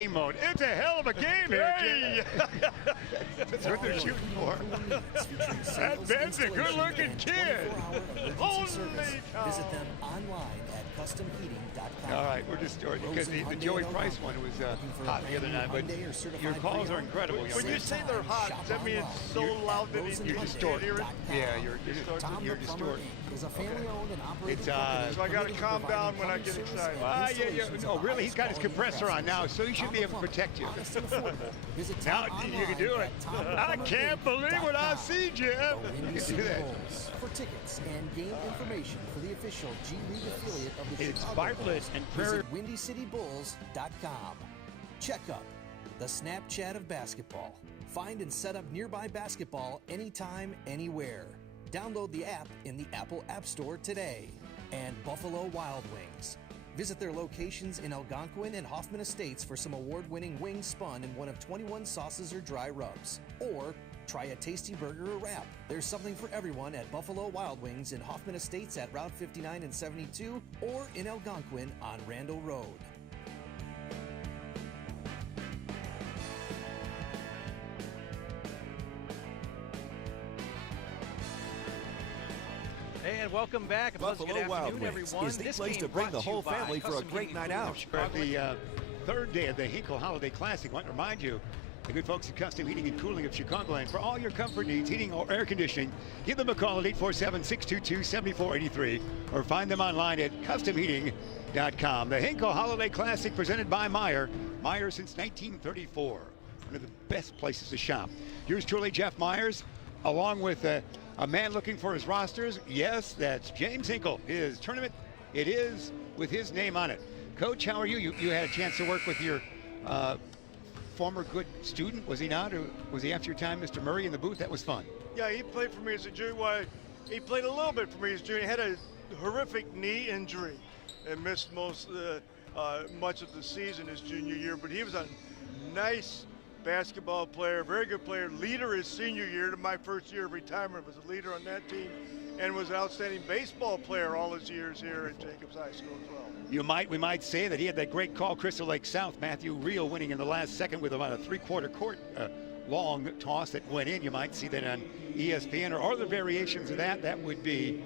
Game mode. It's a hell of a game here, Jay. That's what they're shooting for. That Ben's a good-looking kid. Holy cow. Visit them online at customheating.com. All right, we're just because the Joey Price one was hot the other night, but your calls are incredible. When you say they're hot, does that mean it's so loud that you can't hear it? Yeah, you're distorting. Is a family-owned and operated so I got to calm down when I get excited. Yeah. No, really, he's got his compressor on now, so he should be able to protect you. Now you can do it. I can't believe what I see, Jim. You can do that. For tickets and game information for the official G League affiliate of the It's Chicago Bartlett Bulls, and Prairie. visit WindyCityBulls.com. Check up the Snapchat of basketball. Find and set up nearby basketball anytime, anywhere. Download the app in the Apple App Store today. And Buffalo Wild Wings. Visit their locations in Algonquin and Hoffman Estates for some award-winning wings spun in one of 21 sauces or dry rubs. Or try a tasty burger or wrap. There's something for everyone at Buffalo Wild Wings in Hoffman Estates at Route 59 and 72 or in Algonquin on Randall Road. And welcome back. Buffalo Wild Wings is the place to bring the whole family for a great night out. The third day of the Hinkle Holiday Classic. I want to remind you, the good folks at Custom Heating and Cooling of Chicagoland, for all your comfort needs, heating or air conditioning, give them a call at 847-622-7483 or find them online at customheating.com. The Hinkle Holiday Classic presented by Meyer. Meyer since 1934. One of the best places to shop. Here's truly Jeff Myers, along with a man looking for his rosters. Yes, that's James Hinkle. His tournament, it is with his name on it. Coach, how are you? You had a chance to work with your former good student, was he not? Or was he after your time, Mr. Murray, in the booth? That was fun. Yeah, he played for me as a junior. Well, he played a little bit for me as a junior. He had a horrific knee injury and missed much of the season his junior year, but he was a nice basketball player, very good player, leader his senior year. To my first year of retirement, was a leader on that team, and was an outstanding baseball player all his years here at Jacobs High School as well. We might say that he had that great call, Crystal Lake South, Matthew Reel winning in the last second with about a three-quarter court long toss that went in. You might see that on ESPN or other variations of that. That would be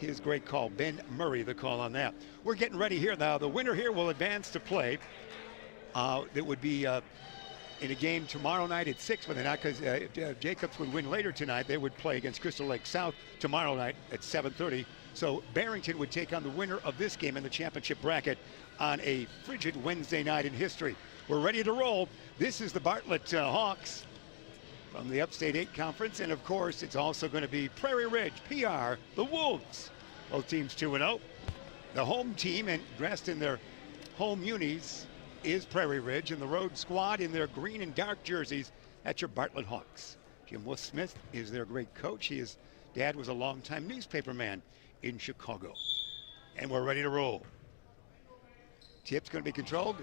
his great call. Ben Murray, the call on that. We're getting ready here now. The winner here will advance to play. That would be in a game tomorrow night at 6, but not, because if Jacobs would win later tonight, they would play against Crystal Lake South tomorrow night at 7:30. So Barrington would take on the winner of this game in the championship bracket on a frigid Wednesday night in history. We're ready to roll. This is the Bartlett Hawks from the Upstate 8 Conference, and of course it's also going to be Prairie Ridge, PR, the Wolves. Both teams 2-0. The home team, and dressed in their home unis, is Prairie Ridge, and the road squad in their green and dark jerseys. That's your Bartlett Hawks. Jim Smith is their great coach. His dad was a longtime newspaperman in Chicago. And we're ready to roll. Tip's going to be controlled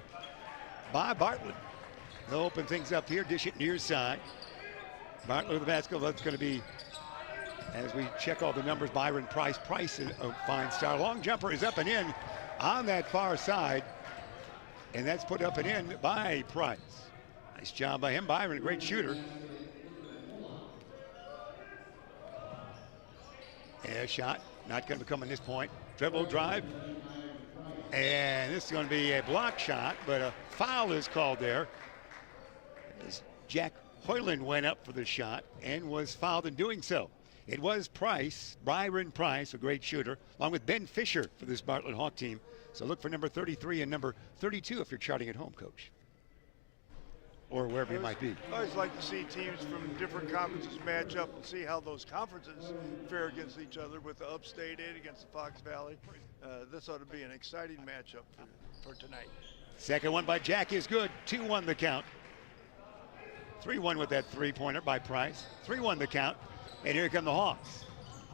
by Bartlett. They'll open things up here, dish it near side. Bartlett with the basketball. That's going to be, as we check all the numbers, Byron Price. Price, a fine star. Long jumper is up and in on that far side. And that's put up and in by Price. Nice job by him. Byron, a great shooter. And a shot, not going to come on this point. Dribble, drive. And this is going to be a block shot, but a foul is called there. As Jack Hoyland went up for the shot and was fouled in doing so. It was Price, Byron Price, a great shooter, along with Ben Fisher for this Bartlett Hawk team. So look for number 33 and number 32 if you're charting at home, Coach, or wherever you might be. I always like to see teams from different conferences match up and see how those conferences fare against each other, with the Upstate 8 against the Fox Valley. This ought to be an exciting matchup for tonight. Second one by Jack is good. 2-1 the count. 3-1 with that three-pointer by Price. 3-1 the count. And here come the Hawks.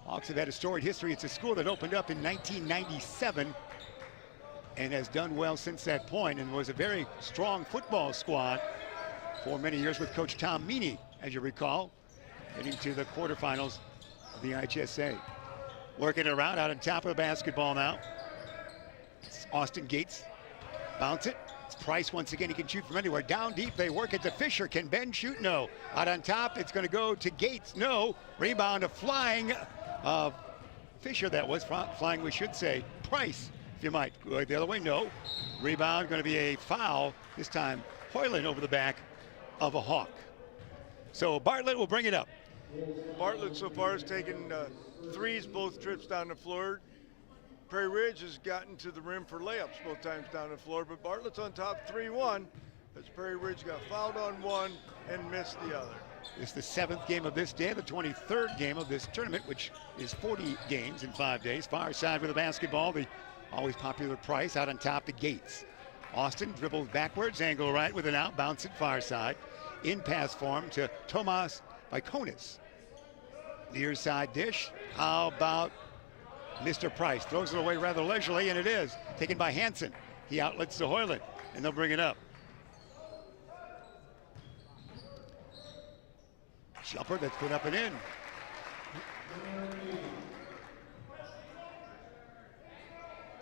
Hawks have had a storied history. It's a school that opened up in 1997 and has done well since that point, and was a very strong football squad for many years with Coach Tom Meany, as you recall, getting to the quarterfinals of the IHSA. Working around out on top of the basketball now. It's Austin Gates. Bounce it. It's Price once again. He can shoot from anywhere. Down deep, they work it to Fisher. Can Ben shoot? No. Out on top, it's going to go to Gates. No. Rebound to flying. Fisher, that was flying, we should say. Price, if you might. Go the other way, no. Rebound going to be a foul. This time, Hoyland over the back of a Hawk. So Bartlett will bring it up. Bartlett so far has taken threes both trips down the floor. Prairie Ridge has gotten to the rim for layups both times down the floor, but Bartlett's on top 3-1 as Prairie Ridge got fouled on one and missed the other. It's the 7th game of this day, the 23rd game of this tournament, which is 40 games in 5 days. Far side with the basketball, the always popular Price out on top to Gates. Austin dribbles backwards, angle right with an out, bounce it far side. In pass form to Tomas Vaikonis. Near side dish. How about Mr. Price? Throws it away rather leisurely, and it is taken by Hansen. He outlets to Hoyland, and they'll bring it up. Jumper that's put up and in.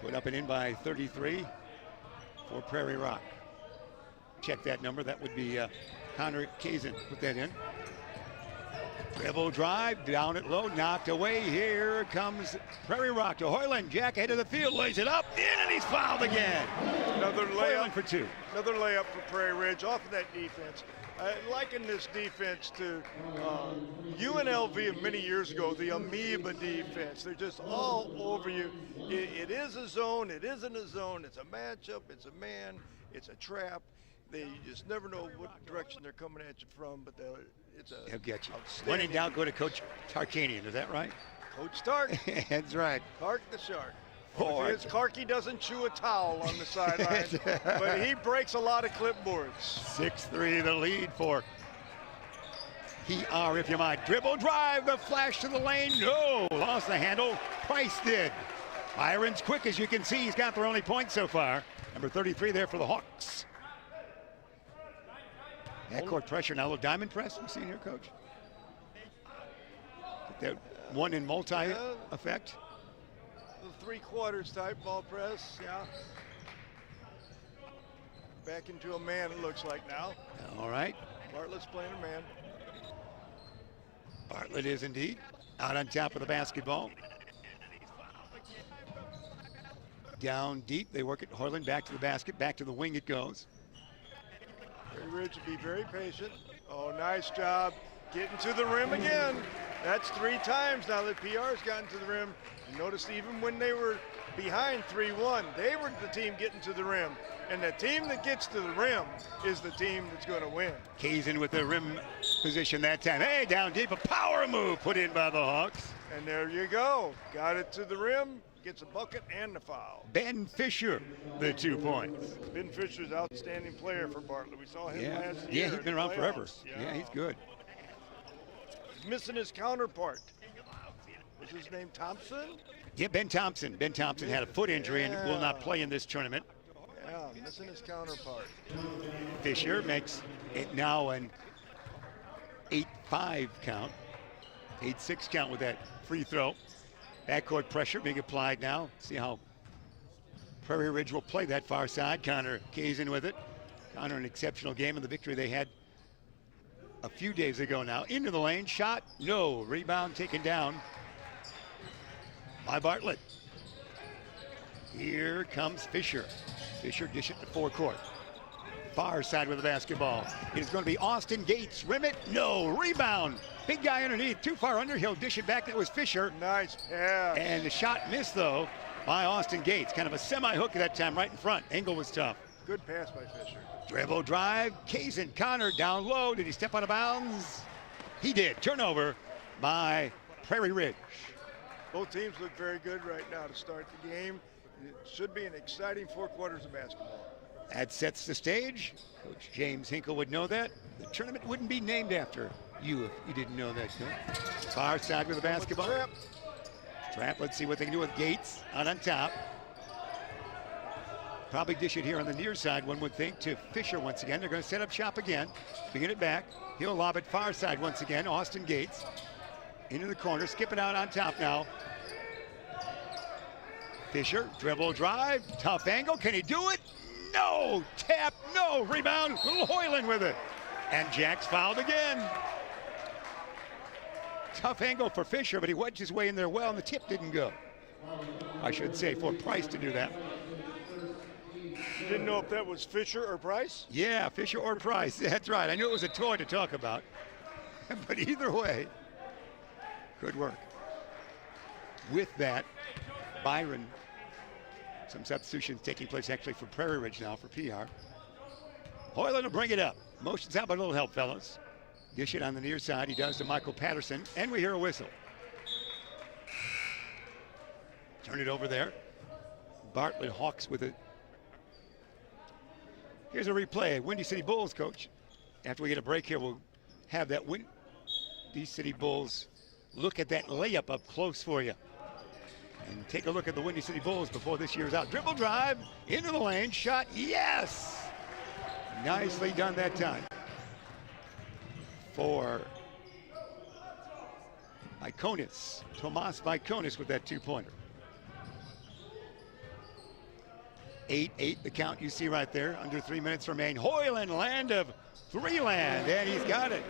Put up and in by 33 for Prairie Rock. Check that number. That would be Connor Kazin. Put that in. Dribble drive, down it low, knocked away. Here comes Prairie Rock to Hoyland. Jack ahead of the field, lays it up, in, and he's fouled again. Another layup for two. Another layup for Prairie Ridge off of that defense. I liken this defense to UNLV of many years ago, the amoeba defense. They're just all over you. It is a zone, it isn't a zone, it's a matchup, it's a man, it's a trap. You just never know what direction they're coming at you from, but it's a He'll get you. When in doubt, go to Coach Tarkanian, is that right? Coach Tark. That's right. Tark the Shark. Karki doesn't chew a towel on the sideline, but he breaks a lot of clipboards. 6-3 the lead for PR, if you might. Dribble drive, the flash to the lane. No, lost the handle. Price did. Byron's quick, as you can see. He's got their only point so far. Number 33 there for the Hawks. Backcourt pressure now, a little diamond press. You see here, Coach? That one in multi effect. The 3/4 type ball press, yeah. Back into a man, it looks like now. All right. Bartlett's playing a man. Bartlett is indeed out on top of the basketball. Down deep, they work it. Hoyland back to the basket, back to the wing it goes. Prairie Ridge will be very patient. Oh, nice job getting to the rim again. That's 3 times now that PR's gotten to the rim. You notice even when they were behind 3-1, they were the team getting to the rim. And the team that gets to the rim is the team that's going to win. Kazin with the rim position that time. Hey, down deep, a power move put in by the Hawks. And there you go. Got it to the rim, gets a bucket and the foul. Ben Fisher, the 2 points. Ben Fisher's outstanding player for Bartlett. We saw him last year. Yeah, he's been around forever. Yeah, he's good. He's missing his counterpart. Was his name Thompson? Yeah, Ben Thompson. Ben Thompson had a foot injury and will not play in this tournament. Yeah, missing his counterpart. Fisher makes it now an 8-5 count. 8-6 count with that free throw. Backcourt pressure being applied now. See how Prairie Ridge will play that far side. Connor Kazin with it. Connor, an exceptional game in the victory they had a few days ago now. Into the lane, shot, no. Rebound taken down by Bartlett. Here comes Fisher. Fisher dish it to forecourt. Far side with the basketball. It is going to be Austin Gates. Rim it, no. Rebound. Big guy underneath, too far under. He'll dish it back. That was Fisher. Nice pass. And the shot missed, though, by Austin Gates. Kind of a semi-hook at that time, right in front. Angle was tough. Good pass by Fisher. Dribble drive. Kazin, Connor down low. Did he step out of bounds? He did. Turnover by Prairie Ridge. Both teams look very good right now to start the game. It should be an exciting 4 quarters of basketball. That sets the stage. Coach James Hinkle would know that. The tournament wouldn't be named after you if you didn't know that, Coach. Far side with the basketball. Trap, let's see what they can do with Gates out on top. Probably dish it here on the near side, one would think, to Fisher once again. They're going to set up shop again. Bringing it back. He'll lob it far side once again. Austin Gates into the corner. Skip it out on top now. Fisher, dribble drive. Tough angle. Can he do it? No, tap, no, rebound, Hoyland with it. And Jack's fouled again. Tough angle for Fisher, but he wedged his way in there well, and the tip didn't go. I should say for Price to do that. You didn't know if that was Fisher or Price? Yeah, Fisher or Price, that's right. I knew it was a toy to talk about, but either way, good work. With that, Byron, some substitutions taking place actually for Prairie Ridge now for PR. Hoyland will bring it up. Motions out by a little help, fellas. Dish it on the near side. He does to Michael Patterson, and we hear a whistle. Turn it over there. Bartlett Hawks with it. Here's a replay. Windy City Bulls, coach. After we get a break here, we'll have that Windy City Bulls look at that layup up close for you. And take a look at the Windy City Bulls before this year's out. Dribble drive into the lane. Shot. Yes! Nicely done that time. For Iconis. Tomas Iconis with that two-pointer. 8-8 the count you see right there. Under 3 minutes remain. Hoyland, land of three land, and he's got it.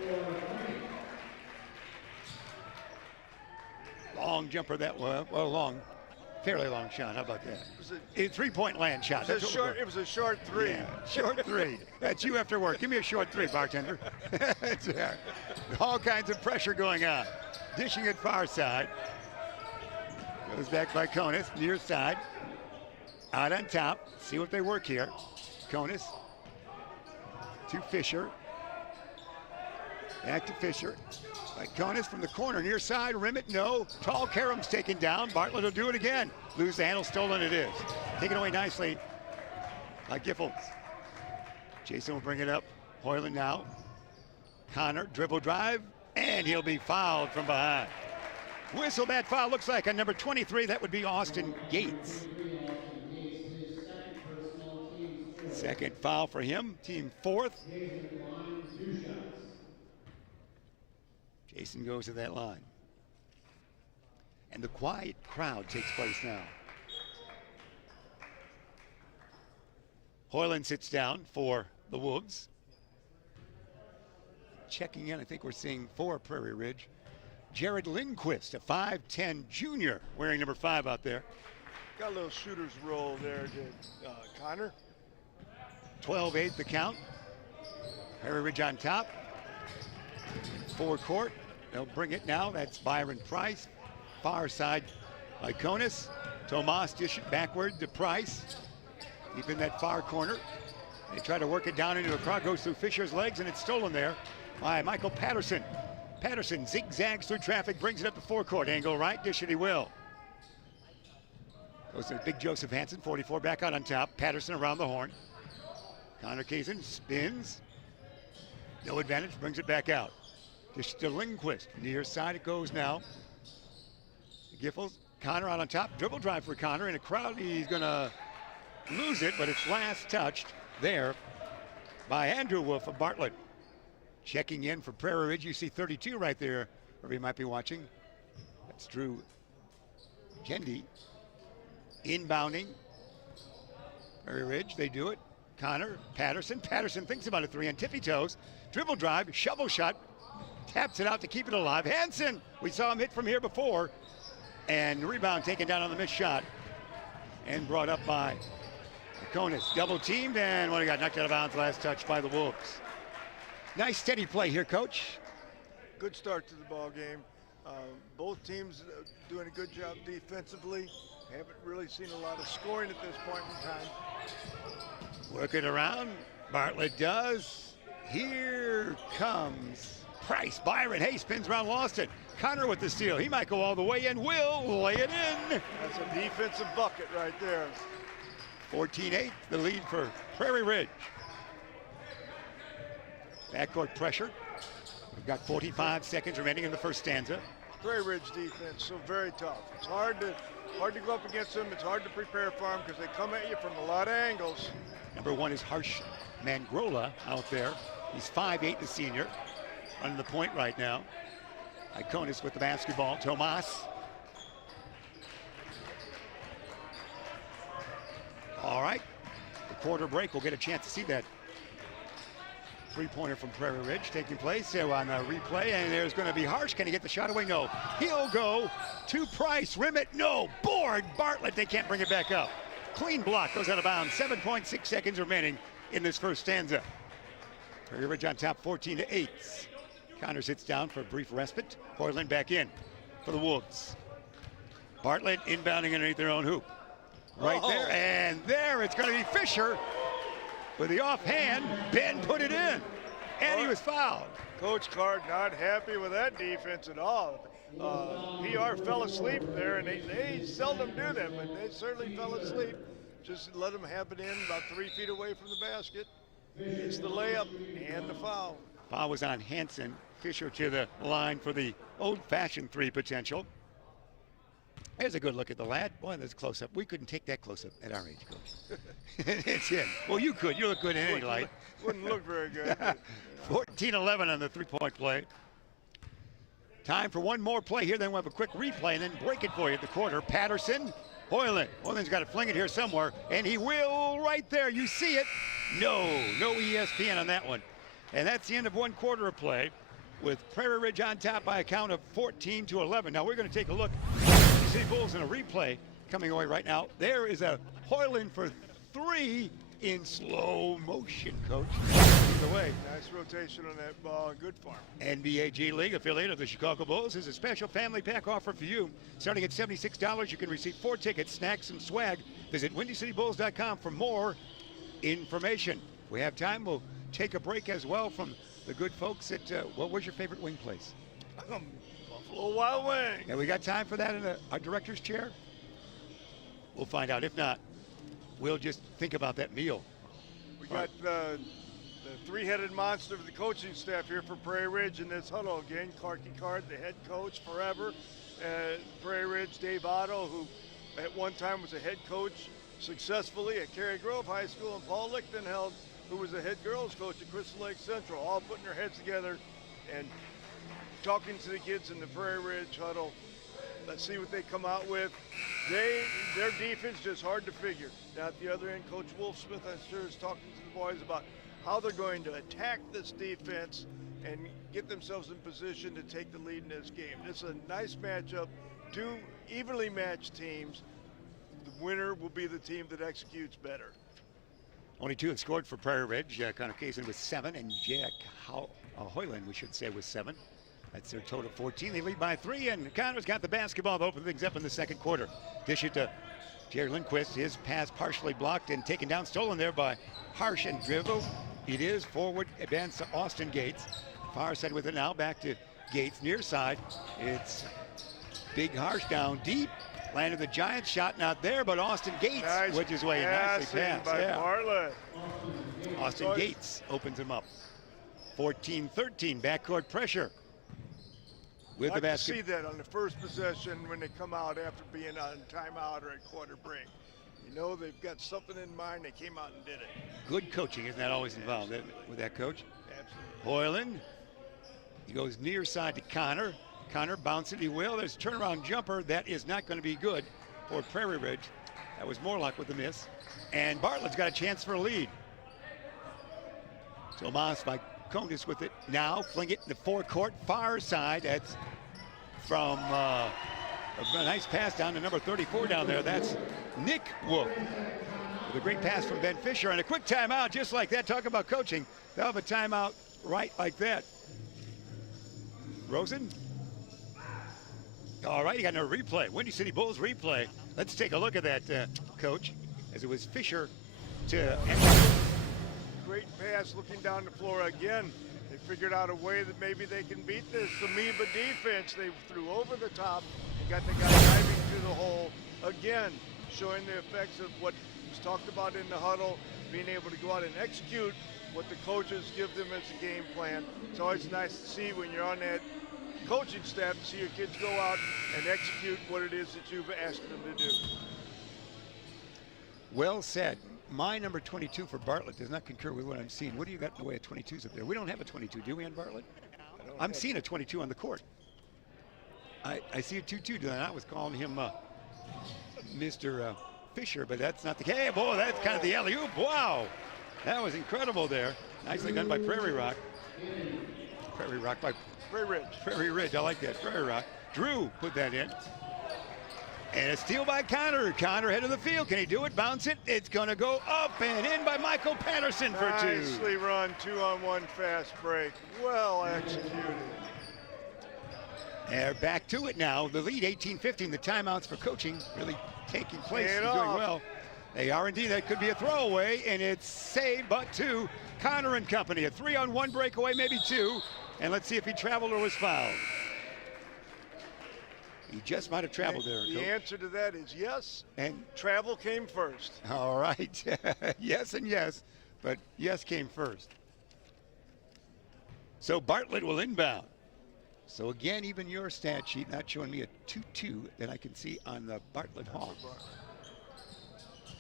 Long jumper that was. Well, long, fairly long shot. How about that? A three-point land shot. It was a short three. Yeah, short three. That's you after work. Give me a short three, bartender. That's there. All kinds of pressure going on. Dishing it far side. Goes back by Conis, near side. Out on top. See what they work here. Conis to Fisher. Back to Fisher. Iconis from the corner, near side, rim it, no. Tall Karam's taken down. Bartlett will do it again. Lose the handle, stolen it is. Taken away nicely by Giffords. Jason will bring it up. Hoyland now. Connor, dribble drive, and he'll be fouled from behind. Whistle that foul, looks like on number 23, that would be Austin Gates. Second foul for him, team fourth. Jason goes to that line. And the quiet crowd takes place now. Hoyland sits down for the Wolves. Checking in, I think we're seeing for Prairie Ridge, Jared Lindquist, a 5'10 junior, wearing number 5 out there. Got a little shooter's roll there, did Connor. 12-8 the count. Prairie Ridge on top. Forecourt. They'll bring it now. That's Byron Price. Far side, Iconis. Tomas dish it backward to Price. Deep in that far corner. They try to work it down into the crowd. Goes through Fisher's legs, and it's stolen there by Michael Patterson. Patterson zigzags through traffic, brings it up to forecourt. Angle right, dish it he will. Goes to Big Joseph Hansen, 44 back out on top. Patterson around the horn. Connor Kazin spins. No advantage, brings it back out. Dish to Lindquist. Near side it goes now. Giffords, Connor out on top. Dribble drive for Connor. In a crowd, he's going to lose it, but it's last touched there by Andrew Wolf of Bartlett. Checking in for Prairie Ridge. You see 32 right there, wherever you might be watching. That's Drew Kendi. Inbounding. Prairie Ridge, they do it. Connor, Patterson. Patterson thinks about a three on tippy toes. Dribble drive, shovel shot. Taps it out to keep it alive. Hansen, we saw him hit from here before. And rebound taken down on the missed shot. And brought up by Iconis. Double teamed, and what he got knocked out of bounds last touch by the Wolves. Nice steady play here, Coach. Good start to the ball game. Both teams doing a good job defensively. Haven't really seen a lot of scoring at this point in time. Work it around. Bartlett does. Here comes Price. Byron Hay spins around, lost it. Connor with the steal. He might go all the way and will lay it in. That's a defensive bucket right there. 14-8, the lead for Prairie Ridge. Backcourt pressure. We've got 45 seconds remaining in the first stanza. Prairie Ridge defense, so very tough. It's hard to go up against them. It's hard to prepare for them because they come at you from a lot of angles. Number 1 is Harsh Mangrola out there. He's 5'8", the senior. Running the point right now. Iconis with the basketball. Tomas. All right. The quarter break. We'll get a chance to see that three-pointer from Prairie Ridge taking place here on the replay, and there's going to be Harsh. Can he get the shot away? No. He'll go to Price. Rim it? No. Board. Bartlett. They can't bring it back up. Clean block. Goes out of bounds. 7.6 seconds remaining in this first stanza. Prairie Ridge on top 14-8. Connor sits down for a brief respite. Hoyland back in for the Wolves. Bartlett inbounding underneath their own hoop. Right there, and there it's going to be Fisher with the offhand. Ben put it in, and he was fouled. Coach Card not happy with that defense at all. PR fell asleep there, and they seldom do that, but they certainly fell asleep. Just let them have it in about 3 feet away from the basket. It's the layup and the foul. Foul was on Hansen. Fisher to the line for the old-fashioned three potential. There's a good look at the lad. Boy, that's close-up. We couldn't take that close-up at our age, Coach. It's in. Well, you could. You look good in any light. Wouldn't look very good. 14-11 on the three-point play. Time for one more play here. Then we'll have a quick replay and then break it for you at the quarter. Patterson, Hoyland. Hoyland's got to fling it here somewhere, and he will right there. You see it. No ESPN on that one. And that's the end of one quarter of play with Prairie Ridge on top by a count of 14-11. Now we're going to take a look at the City Bulls in a replay coming away right now. There is a Hoyland for three in slow motion, Coach. Either way. Nice rotation on that ball. Good farm. NBA G League affiliate of the Chicago Bulls is a special family pack offer for you. Starting at $76, you can receive 4 tickets, snacks, and swag. Visit WindyCityBulls.com for more information. If we have time, we'll take a break as well from the good folks at, what was your favorite wing place? Buffalo Wild Wings. Yeah, we got time for that in our director's chair? We'll find out. If not, we'll just think about that meal. We got the three-headed monster of the coaching staff here for Prairie Ridge in this huddle again. Clarky Card, the head coach forever. Prairie Ridge, Dave Otto, who at one time was a head coach successfully at Cary Grove High School, and Paul Lichtenheld, who was a head girls coach at Crystal Lake Central, all putting their heads together and talking to the kids in the Prairie Ridge huddle. Let's see what they come out with. Their defense just hard to figure. Now at the other end, Coach Wolfsmith, I'm sure, is talking to the boys about how they're going to attack this defense and get themselves in position to take the lead in this game. This is a nice matchup, two evenly matched teams. The winner will be the team that executes better. Only 2 have scored for Prairie Ridge. Connor Kazin with 7, and Jack Hoyland, we should say, with 7. That's their total 14. They lead by 3, and Connor's got the basketball to open things up in the second quarter. Dish it to Jerry Lindquist. His pass partially blocked and taken down, stolen there by Harsh, and dribble. It is forward advance to Austin Gates. Far side with it now, back to Gates, near side. It's Big Harsh down deep. Landed the giant shot, not there, but Austin Gates, which is way nicely passed. By Bartlett. Austin Gates opens him up. 14-13, backcourt pressure. With the basket. I see that on the first possession when they come out after being on timeout or at quarter break. You know they've got something in mind. They came out and did it. Good coaching isn't that always involved with that coach? Absolutely. Hoyland, he goes near side to Connor. Connor bounce it, he will. There's a turnaround jumper. That is not going to be good for Prairie Ridge. That was Morlock with the miss. And Bartlett's got a chance for a lead. Tomas by Kondis with it now. Fling it in the forecourt, far side. That's from a nice pass down to number 34 down there. That's Nick Wolf. With a great pass from Ben Fisher. And a quick timeout just like that. Talk about coaching. They'll have a timeout right like that. Rosen. All right, you got no replay. Windy City Bulls replay. Let's take a look at that, Coach, as it was Fisher to... Great pass looking down the floor again. They figured out a way that maybe they can beat this amoeba defense. They threw over the top and got the guy diving through the hole. Again, showing the effects of what was talked about in the huddle, being able to go out and execute what the coaches give them as a game plan. It's always nice to see when you're on that coaching staff to see your kids go out and execute what it is that you've asked them to do. Well said. My number 22 for Bartlett does not concur with what I'm seeing. What do you got in the way of 22s up there? We don't have a 22, do we, on Bartlett? I'm seeing a 22 on the court. I see a 2-2 doing that. I was calling him Mr. Fisher, but that's not the case. Hey, boy, that's kind of the alley-oop. Wow. That was incredible there. Nicely done by Prairie Rock. Prairie Rock by Prairie Ridge. Prairie Ridge, I like that. Prairie Rock. Drew put that in. And a steal by Connor. Connor head of the field. Can he do it? Bounce it. It's going to go up and in by Michael Patterson for two. Nicely run, 2-on-1 fast break. Well executed. They're back to it now. The lead 18-15. The timeouts for coaching really taking place and doing well. They are indeed. That could be a throwaway, and it's saved, but two. Connor and company. A 3-on-1 breakaway, maybe two. And let's see if he traveled or was fouled. He just might have traveled there. The answer to that is yes, and travel came first. All right. Yes and yes, but yes came first. So Bartlett will inbound. So again, even your stat sheet not showing me a 2-2 that I can see on the Bartlett Hawks.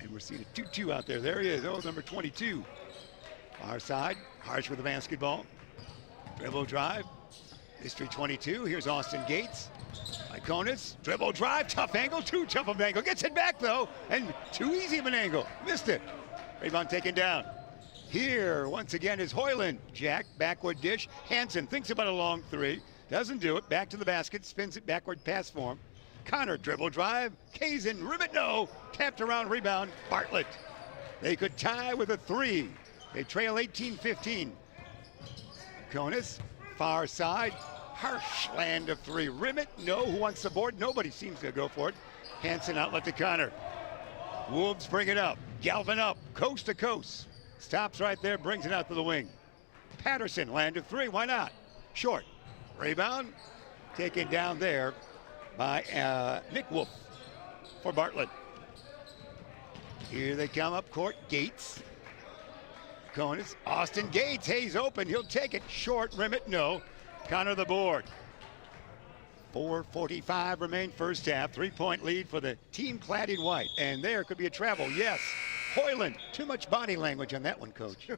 And we're seeing a 2-2 out there. There he is. Oh, number 22. Our side. Harsh with the basketball. Dribble drive. Mystery 22. Here's Austin Gates. Iconis. Dribble drive. Tough angle. Too tough of an angle. Gets it back, though. And too easy of an angle. Missed it. Rebound taken down. Here, once again, is Hoyland. Jack. Backward dish. Hansen thinks about a long three. Doesn't do it. Back to the basket. Spins it backward pass form. Connor dribble drive. Kazin. Ribbit. No. Tapped around. Rebound. Bartlett. They could tie with a three. They trail 18-15. Iconis. Far side. Harsh land of three. Ribbit. No. Who wants the board? Nobody seems to go for it. Hansen outlet to Connor. Wolves bring it up. Galvin up. Coast to coast. Stops right there. Brings it out to the wing. Patterson. Land of three. Why not? Short. Rebound taken down there by Nick Wolf for Bartlett. Here they come up court. Gates. Conis. Austin Gates. Hayes open. He'll take it. Short. Rimmett. No. Connor the board. 4:45 remain first half. 3-point lead for the team clad in white. And there could be a travel. Yes. Hoyland. Too much body language on that one, Coach.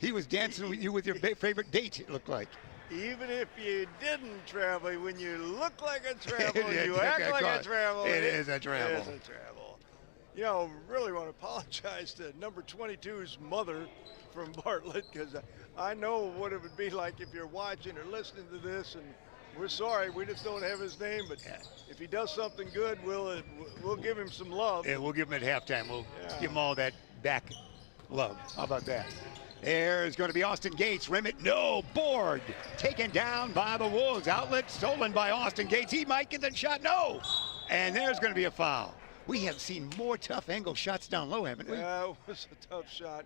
He was dancing with you with your favorite date, it looked like. Even if you didn't travel, when you look like a travel, you act like a travel. It is a travel. It is a travel. You know, really want to apologize to number 22's mother from Bartlett, because I know what it would be like if you're watching or listening to this, and we're sorry, we just don't have his name, but if he does something good, we'll give him some love. Yeah, we'll give him at halftime. We'll give him all that back love. How about that? There's going to be Austin Gates. Rimmett, no. Board taken down by the Wolves. Outlet stolen by Austin Gates. He might get the shot. No. And there's going to be a foul. We have seen more tough angle shots down low, haven't we? Yeah, it was a tough shot.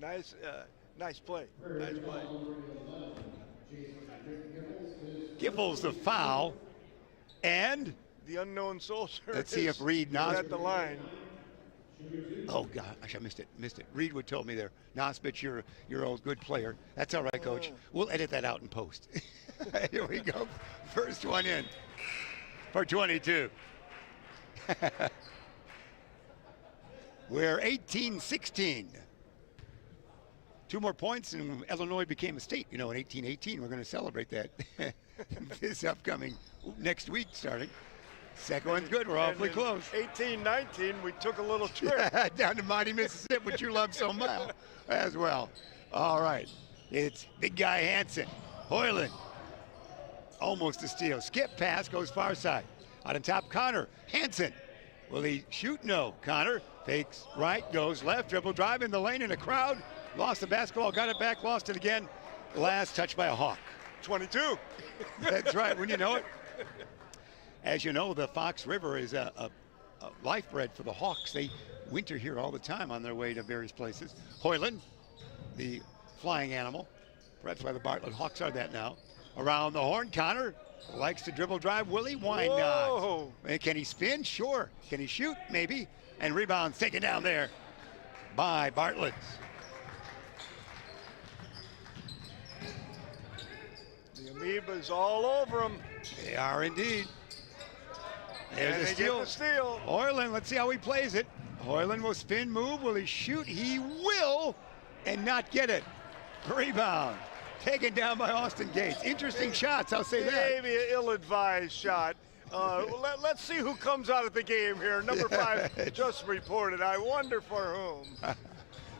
Nice play. Nice play. Giffords the foul. And the unknown soldier. Let's see if Reed Nosbitch at the line. Oh gosh, I missed it. Reedwood told me there. Nosbitch, you're a good player. That's all right, Coach. We'll edit that out in post. Here we go. First one in for 22. We're 18-16. 2 more points and Illinois became a state. You know, in 18-18, we're going to celebrate that this upcoming next week starting. Second one's good. We're awfully close. 18-19, we took a little trip. Down to mighty Mississippi, which you love so much as well. All right. It's big guy Hansen. Hoyland. Almost a steal. Skip pass goes far side. Out on top, Connor. Hansen. Will he shoot? No. Connor fakes right, goes left. Dribble drive in the lane in a crowd. Lost the basketball, got it back, lost it again. Last touch by a Hawk. 22. That's right, when you know it. As you know, the Fox River is a lifebred for the Hawks. They winter here all the time on their way to various places. Hoyland, the flying animal. Perhaps why the Bartlett Hawks are that now. Around the horn, Connor likes to dribble drive. Will he? Why not? Can he spin? Sure. Can he shoot? Maybe. And rebounds taken down there by Bartlett. The Amoebas all over him. They are indeed. There's a steal. Get the steal. Hoyland, let's see how he plays it. Hoyland will spin move. Will he shoot? He will, and not get it. Rebound. Taken down by Austin Gates. Interesting shots, I'll say that. Maybe an ill-advised shot. Let's see who comes out of the game here. Number 5 just reported. I wonder for whom.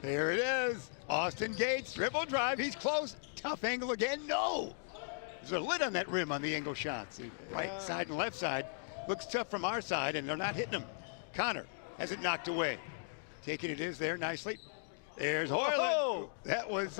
Here it is. Austin Gates, dribble drive. He's close. Tough angle again. No. There's a lid on that rim on the angle shots. The right side and left side looks tough from our side, and they're not hitting him. Connor has it knocked away. Taking it is there nicely. There's Hoyland. Whoa. That was,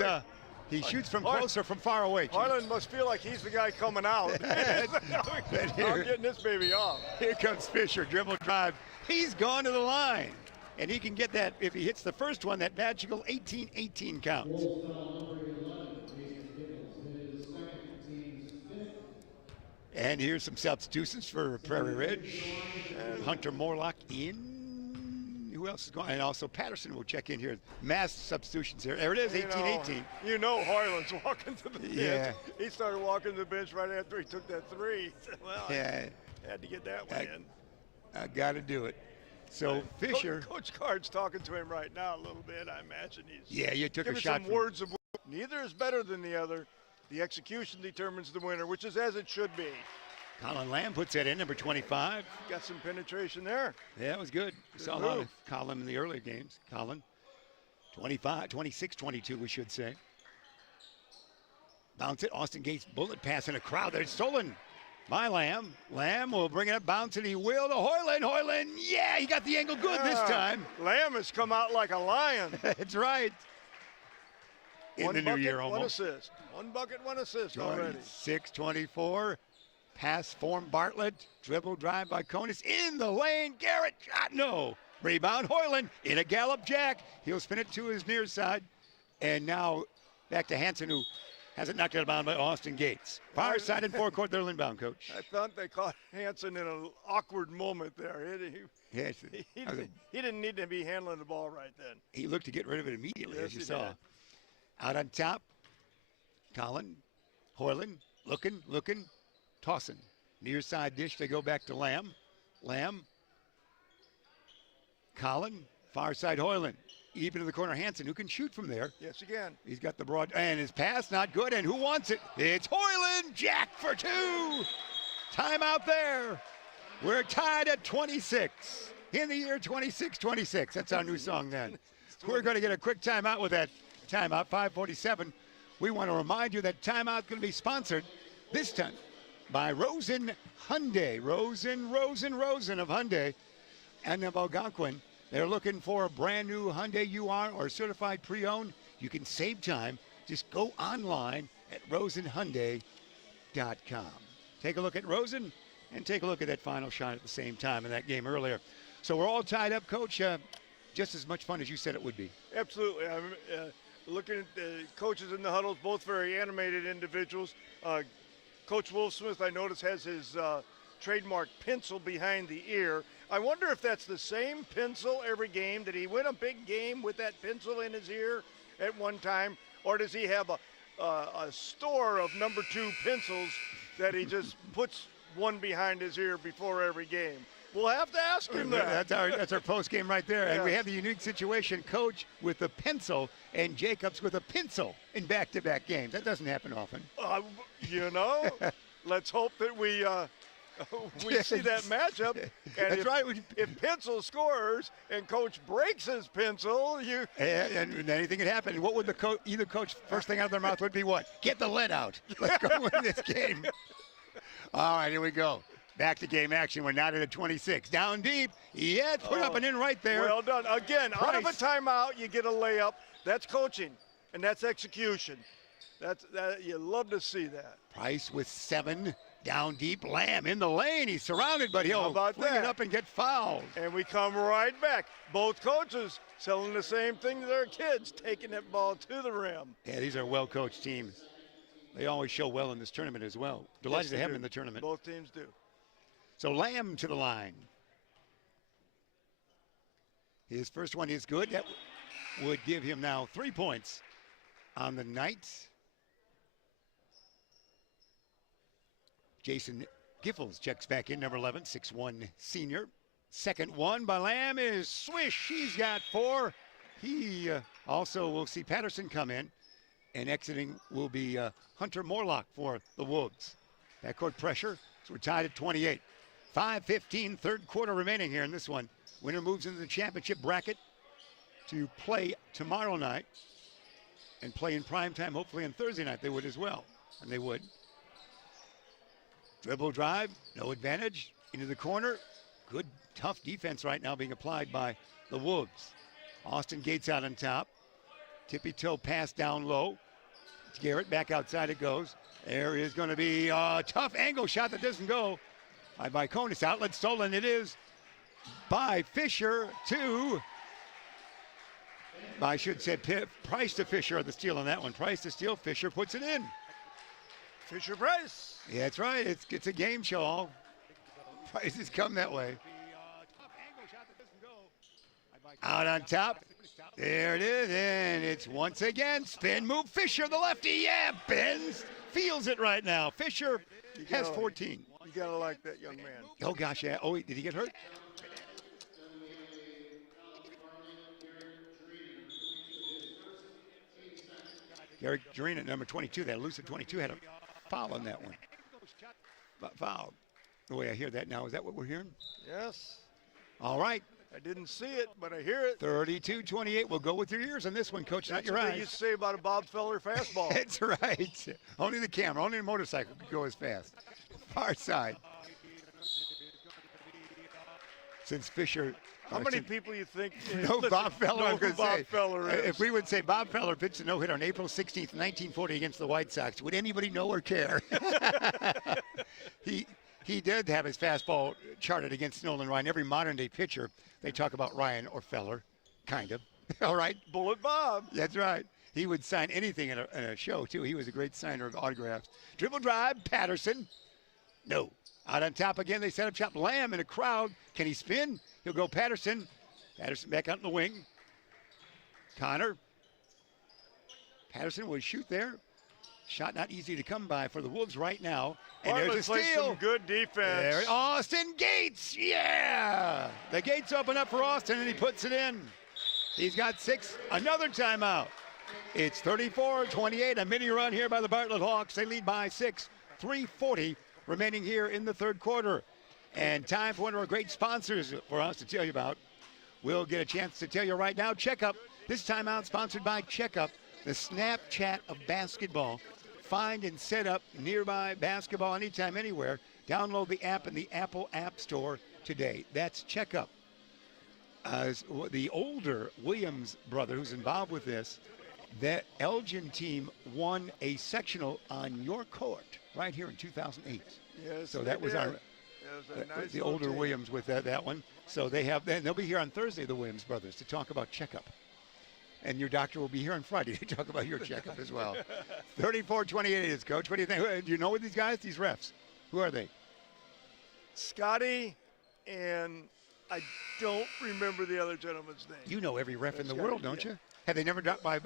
he shoots from close or from far away. Hoyland must feel like he's the guy coming out. I'm getting this baby off. Here comes Fisher, dribble drive. He's gone to the line. And he can get that, if he hits the first one, that magical 18-18 count. And here's some substitutions for Prairie Ridge. Hunter Morlock in. Who else is going? And also Patterson will check in here. Mass substitutions here. There it is, 18-18. You know Hoyland's walking to the bench. Yeah. He started walking to the bench right after he took that three. Well, yeah. I had to get that one in. I got to do it. So Fisher. Coach Card's talking to him right now a little bit. I imagine he's. Yeah, you took a shot. Some words of. Neither is better than the other. The execution determines the winner, which is as it should be. Colin Lamb puts that in, number 25. Got some penetration there. Yeah, it was good. We saw a lot of Colin in the earlier games. Colin, 26-22, we should say. Bounce it, Austin Gates, bullet pass in a crowd. They're stolen by Lamb. Lamb will bring it up, bounce it, he will to Hoyland. Hoyland, yeah, he got the angle good this time. Lamb has come out like a lion. That's right. In the new year almost. 1 assist. 1 bucket, 1 assist already. 26-24. Pass form Bartlett. Dribble drive by Konis. In the lane. Garrett shot. No. Rebound Hoyland in a gallop jack. He'll spin it to his near side. And now back to Hansen, who has it knocked out of bounds by Austin Gates. Far side and forecourt, they're inbound, coach. I thought they caught Hansen in an awkward moment there. He didn't need to be handling the ball right then. He looked to get rid of it immediately, yes, as you saw. Did. Out on top, Colin, Hoyland, looking, tossing. Near side dish, they go back to Lamb. Lamb, Colin, far side Hoyland. Even to the corner, Hansen, who can shoot from there. Yes, again. He's got the broad, and his pass not good, and who wants it? It's Hoyland, jack for 2. Timeout there. We're tied at 26. In the year 26-26. That's our new song then. We're going to get a quick timeout with that timeout, 5:47. We want to remind you that timeout going to be sponsored this time by Rosen Hyundai. Rosen of Hyundai and of Algonquin. They're looking for a brand new Hyundai UR or certified pre-owned. You can save time. Just go online at rosenhyundai.com. Take a look at Rosen and take a look at that final shot at the same time in that game earlier. So we're all tied up, Coach. Just as much fun as you said it would be. Absolutely. I'm looking at the coaches in the huddles, both very animated individuals. Coach Wolfsmith, I notice, has his trademark pencil behind the ear. I wonder if that's the same pencil every game. Did he win a big game with that pencil in his ear at one time? Or does he have a store of number 2 pencils that he just puts one behind his ear before every game? We'll have to ask him that. That's our post game right there. Yes. And we have the unique situation, Coach with a pencil and Jacobs with a pencil in back-to-back games. That doesn't happen often. Let's hope that we see that matchup. And That's right. If pencil scores and Coach breaks his pencil, and anything could happen. What would either coach first thing out of their mouth would be what? Get the lead out. Let's go win this game. All right, here we go. Back to game action. We're now at 26. Down deep. Yeah, put up and in right there. Well done. Again, Price. out of a timeout, you get a layup. That's coaching, and that's execution. You love to see that. Price with 7. Down deep. Lamb in the lane. He's surrounded, but he'll fling it up and get fouled. And we come right back. Both coaches selling the same thing to their kids, taking that ball to the rim. Yeah, these are well-coached teams. They always show well in this tournament as well. Delighted to have them in the tournament. Both teams do. So Lamb to the line. His first one is good. That would give him now 3 points on the night. Jason Giffels checks back in, number 11, 6'1" senior. Second one by Lamb is swish. He's got 4. He also will see Patterson come in. And exiting will be Hunter Morlock for the Wolves. Backcourt pressure, so we're tied at 28. 5:15, third quarter remaining here in this one. Winner moves into the championship bracket to play tomorrow night and play in prime time, hopefully on Thursday night. They would as well, and they would. Dribble drive, no advantage, into the corner. Good, tough defense right now being applied by the Wolves. Austin Gates out on top. Tippy toe pass down low. Garrett back outside it goes. There is going to be a tough angle shot that doesn't go by Viconis. Outlet stolen it is by Fisher to, I should say Price to Fisher at the steal on that one. Price to steal, Fisher puts it in. Fisher Price. Yeah, that's right. It's a game show. All prices come that way. Out on top. There it is, and it's once again spin move. Fisher, the lefty, yeah, bends, feels it right now. Fisher has 14. You gotta like that young man. Oh gosh, yeah. Oh, did he get hurt? Garrett Green at number 22, that elusive 22, had a foul on that one. Foul. The way I hear that now, is that what we're hearing? Yes. All right. I didn't see it, but I hear it. 32-28. We'll go with your ears on this one, Coach, not your eyes. That's what they used to say about a Bob Feller fastball. That's right. Only the camera, only the motorcycle could go as fast. Far side. Since Fisher. How many people you think? No Bob Feller, I was going to say. Bob Feller is. If we would say Bob Feller pitched a no-hitter on April 16th, 1940 against the White Sox, would anybody know or care? He did have his fastball charted against Nolan Ryan. Every modern-day pitcher, they talk about Ryan or Feller, kind of. All right? Bullet Bob. That's right. He would sign anything in a show, too. He was a great signer of autographs. Dribble drive, Patterson. No. Out on top again, they set up shop. Lamb in a crowd. Can he spin? He'll go Patterson. Patterson back out in the wing. Connor. Patterson will shoot there. Shot not easy to come by for the Wolves right now. And Bartlett there's a plays steal. some good defense. There, Austin Gates, yeah! The gates open up for Austin, and he puts it in. He's got 6, another timeout. It's 34-28, a mini run here by the Bartlett Hawks. They lead by 6, 3:40 remaining here in the third quarter. And time for one of our great sponsors for us to tell you about. We'll get a chance to tell you right now. Checkup, this timeout sponsored by Checkup, the Snapchat of basketball. Find and set up nearby basketball anytime, anywhere. Download the app in the Apple App Store today. That's Checkup. The older Williams brother who's involved with this, that Elgin team won a sectional on your court right here in 2008. Yes, so that was our nice the older team. Williams with that one. So they'll be here on Thursday, the Williams brothers, to talk about Checkup. And your doctor will be here on Friday to talk about your checkup as well. 34-28 it is, Coach. What do you think? Do you know these guys, these refs? Who are they? Scotty, and I don't remember the other gentleman's name. You know every ref in the Scotty, world, don't yeah. you? Have they never dropped by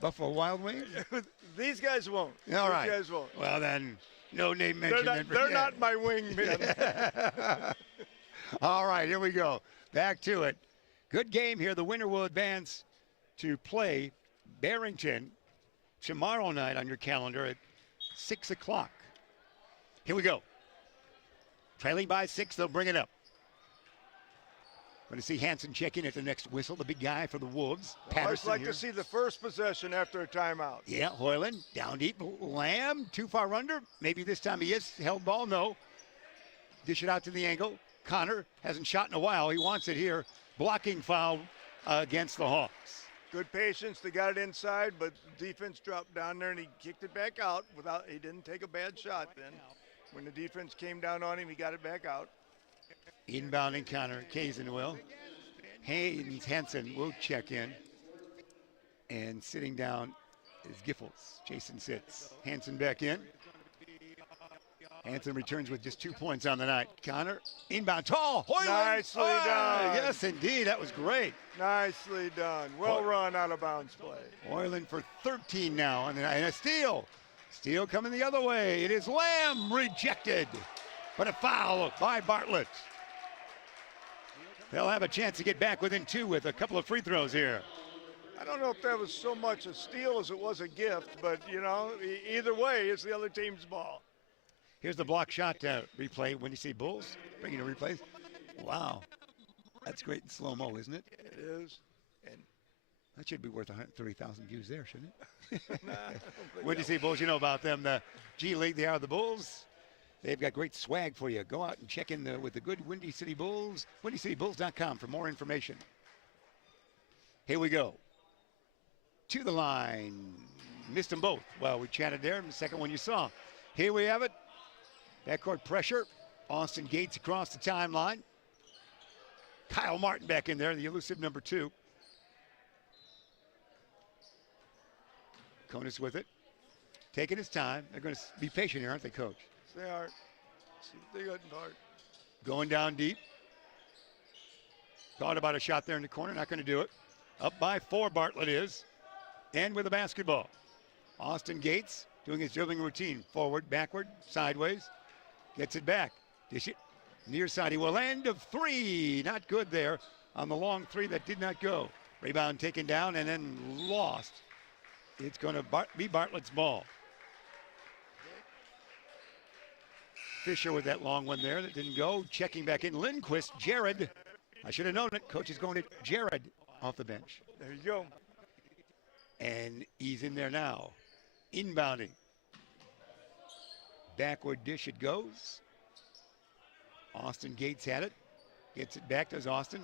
Buffalo Wild Wings? These guys won't. All right. These guys won't. Well, then, no name mentioned. They're not my wingmen. All right, here we go. Back to it. Good game here. The winner will advance to play Barrington tomorrow night on your calendar at 6 o'clock. Here we go. Trailing by 6, they'll bring it up. Going to see Hansen check in at the next whistle, the big guy for the Wolves. I always Patterson like here. to see the first possession after a timeout. Yeah, Hoyland down deep. Lamb too far under. Maybe this time he is. Held ball, no. Dish it out to the angle. Connor hasn't shot in a while. He wants it here. Blocking foul against the Hawks. Good patience. They got it inside, but defense dropped down there and he kicked it back out he didn't take a bad shot then. When the defense came down on him, he got it back out. Inbounding Connor. Kazin will. Haynes Hansen will check in. And sitting down is Giffels. Jason sits. Hansen back in. Hansen returns with just 2 points on the night. Connor, inbound, tall. Hoyland. Nicely done. Yes, indeed. That was great. Nicely done. Well run out of bounds play. Hoyland for 13 now on the night. And a steal. Steal coming the other way. It is Lamb rejected. But a foul by Bartlett. They'll have a chance to get back within 2 with a couple of free throws here. I don't know if that was so much a steal as it was a gift, but, either way, it's the other team's ball. Here's the block shot replay when you see Bulls. bringing the replays. Wow. That's great in slow-mo, isn't it? It is. And that should be worth 130,000 views there, shouldn't it? nah, Windy City Bulls, you know about them. The G League, they are the Bulls. They've got great swag for you. Go out and check in with the good Windy City Bulls. WindyCityBulls.com for more information. Here we go. To the line. Missed them both. Well, we chatted there. The second one you saw. Here we have it. Backcourt pressure. Austin Gates across the timeline. Kyle Martin back in there, the elusive number 2. Konis with it. Taking his time. They're going to be patient here, aren't they, Coach? They are. See what they got in heart. Going down deep. Thought about a shot there in the corner. Not going to do it. Up by 4, Bartlett is. And with the basketball. Austin Gates doing his dribbling routine. Forward, backward, sideways. Gets it back. Dish it. Near side, he will land of 3. Not good there on the long 3 that did not go. Rebound taken down and then lost. It's going to be Bartlett's ball. Fisher with that long one there that didn't go. Checking back in. Lindquist, Jared. I should have known it. Coach is going to Jared off the bench. There you go. And he's in there now. Inbounding. Backward dish it goes. Austin Gates had it. Gets it back, does Austin.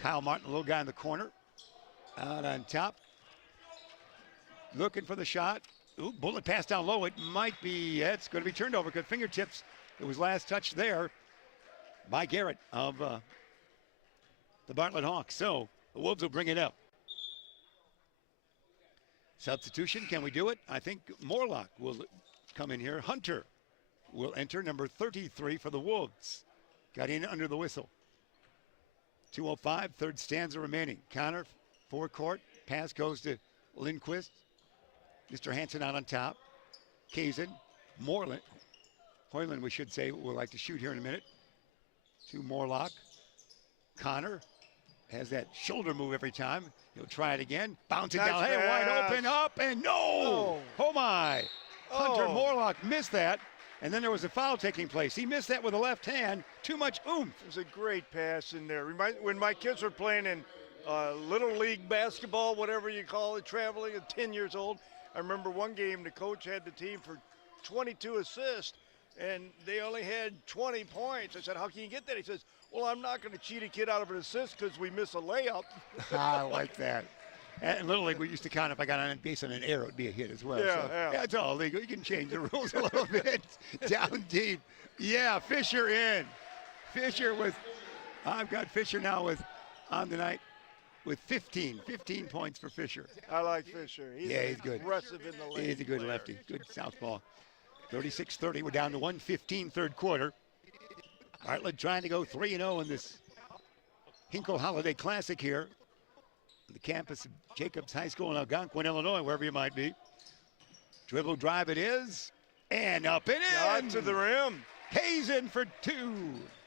Kyle Martin, the little guy in the corner. Out on top. Looking for the shot. Ooh, bullet pass down low. It might be, yeah, it's going to be turned over because fingertips. It was last touch there by Garrett of the Bartlett Hawks. So the Wolves will bring it up. Substitution, can we do it? I think Morlock will come in here. Hunter will enter, number 33 for the Wolves. Got in under the whistle. 2:05, third stanza remaining. Connor, forecourt. Pass goes to Lindquist. Mr. Hansen out on top. Kazin, Moreland. Hoyland, we should say, will like to shoot here in a minute. To Morlock. Connor has that shoulder move every time. He'll try it again. Bounce it Nice down. Hey, pass. wide open, up, and no! Oh my! Hunter Morlock missed that. And then there was a foul taking place. He missed that with the left hand. Too much oomph. It was a great pass in there. When my kids were playing in Little League basketball, whatever you call it, traveling at 10 years old, I remember one game the coach had the team for 22 assists, and they only had 20 points. I said, how can you get that? He says, well, I'm not going to cheat a kid out of an assist because we miss a layup. I like that. And Little League, we used to count if I got on base on an arrow, it would be a hit as well. Yeah, so, yeah. It's all legal. You can change the rules a little bit. Down deep. Yeah, Fisher in. Fisher with, I've got Fisher now with, on the night, with 15 points for Fisher. I like Fisher. He's good. Aggressive in the league. He's a good player. lefty. Good southpaw. 36-30. We're down to 1:15 third quarter. Bartlett trying to go 3-0 in this Hinkle Holiday Classic here. The campus of Jacobs High School in Algonquin, Illinois, wherever you might be. Dribble drive it is. And up and in. Shot to the rim. Kazin for 2.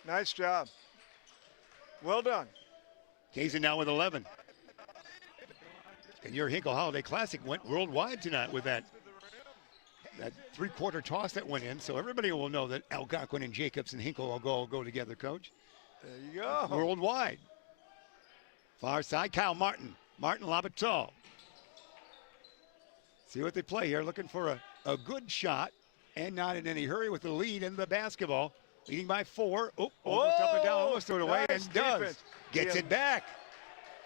Nice job. Well done. Kazin now with 11. And your Hinkle Holiday Classic went worldwide tonight with that three-quarter toss that went in. So everybody will know that Algonquin and Jacobs and Hinkle will go together, Coach. There you go. Worldwide. Far side, Kyle Martin. Martin lob it tall. See what they play here. Looking for a good shot and not in any hurry with the lead in the basketball. Leading by 4. Oh, almost up and down, almost threw it away, nice and does. defense. Gets it back.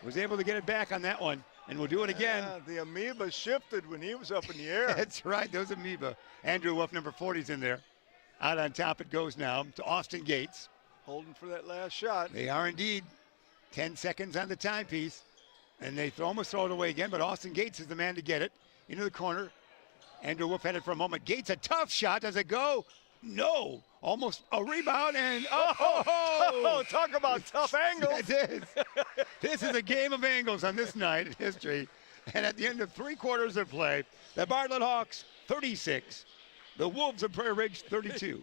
Was able to get it back on that one, and we'll do it again. Yeah, the amoeba shifted when he was up in the air. That's right, those amoeba. Andrew Wolf, number 40's in there. Out on top it goes now to Austin Gates. Holding for that last shot. They are indeed. 10 seconds on the timepiece. And they almost throw it away again, but Austin Gates is the man to get it. Into the corner. Andrew Wolf had it for a moment. Gates, a tough shot. Does it go? No. Almost a rebound and talk about tough angles. It is. This is a game of angles on this night in history. And at the end of 3 quarters of play, the Bartlett Hawks 36, the Wolves of Prairie Ridge 32.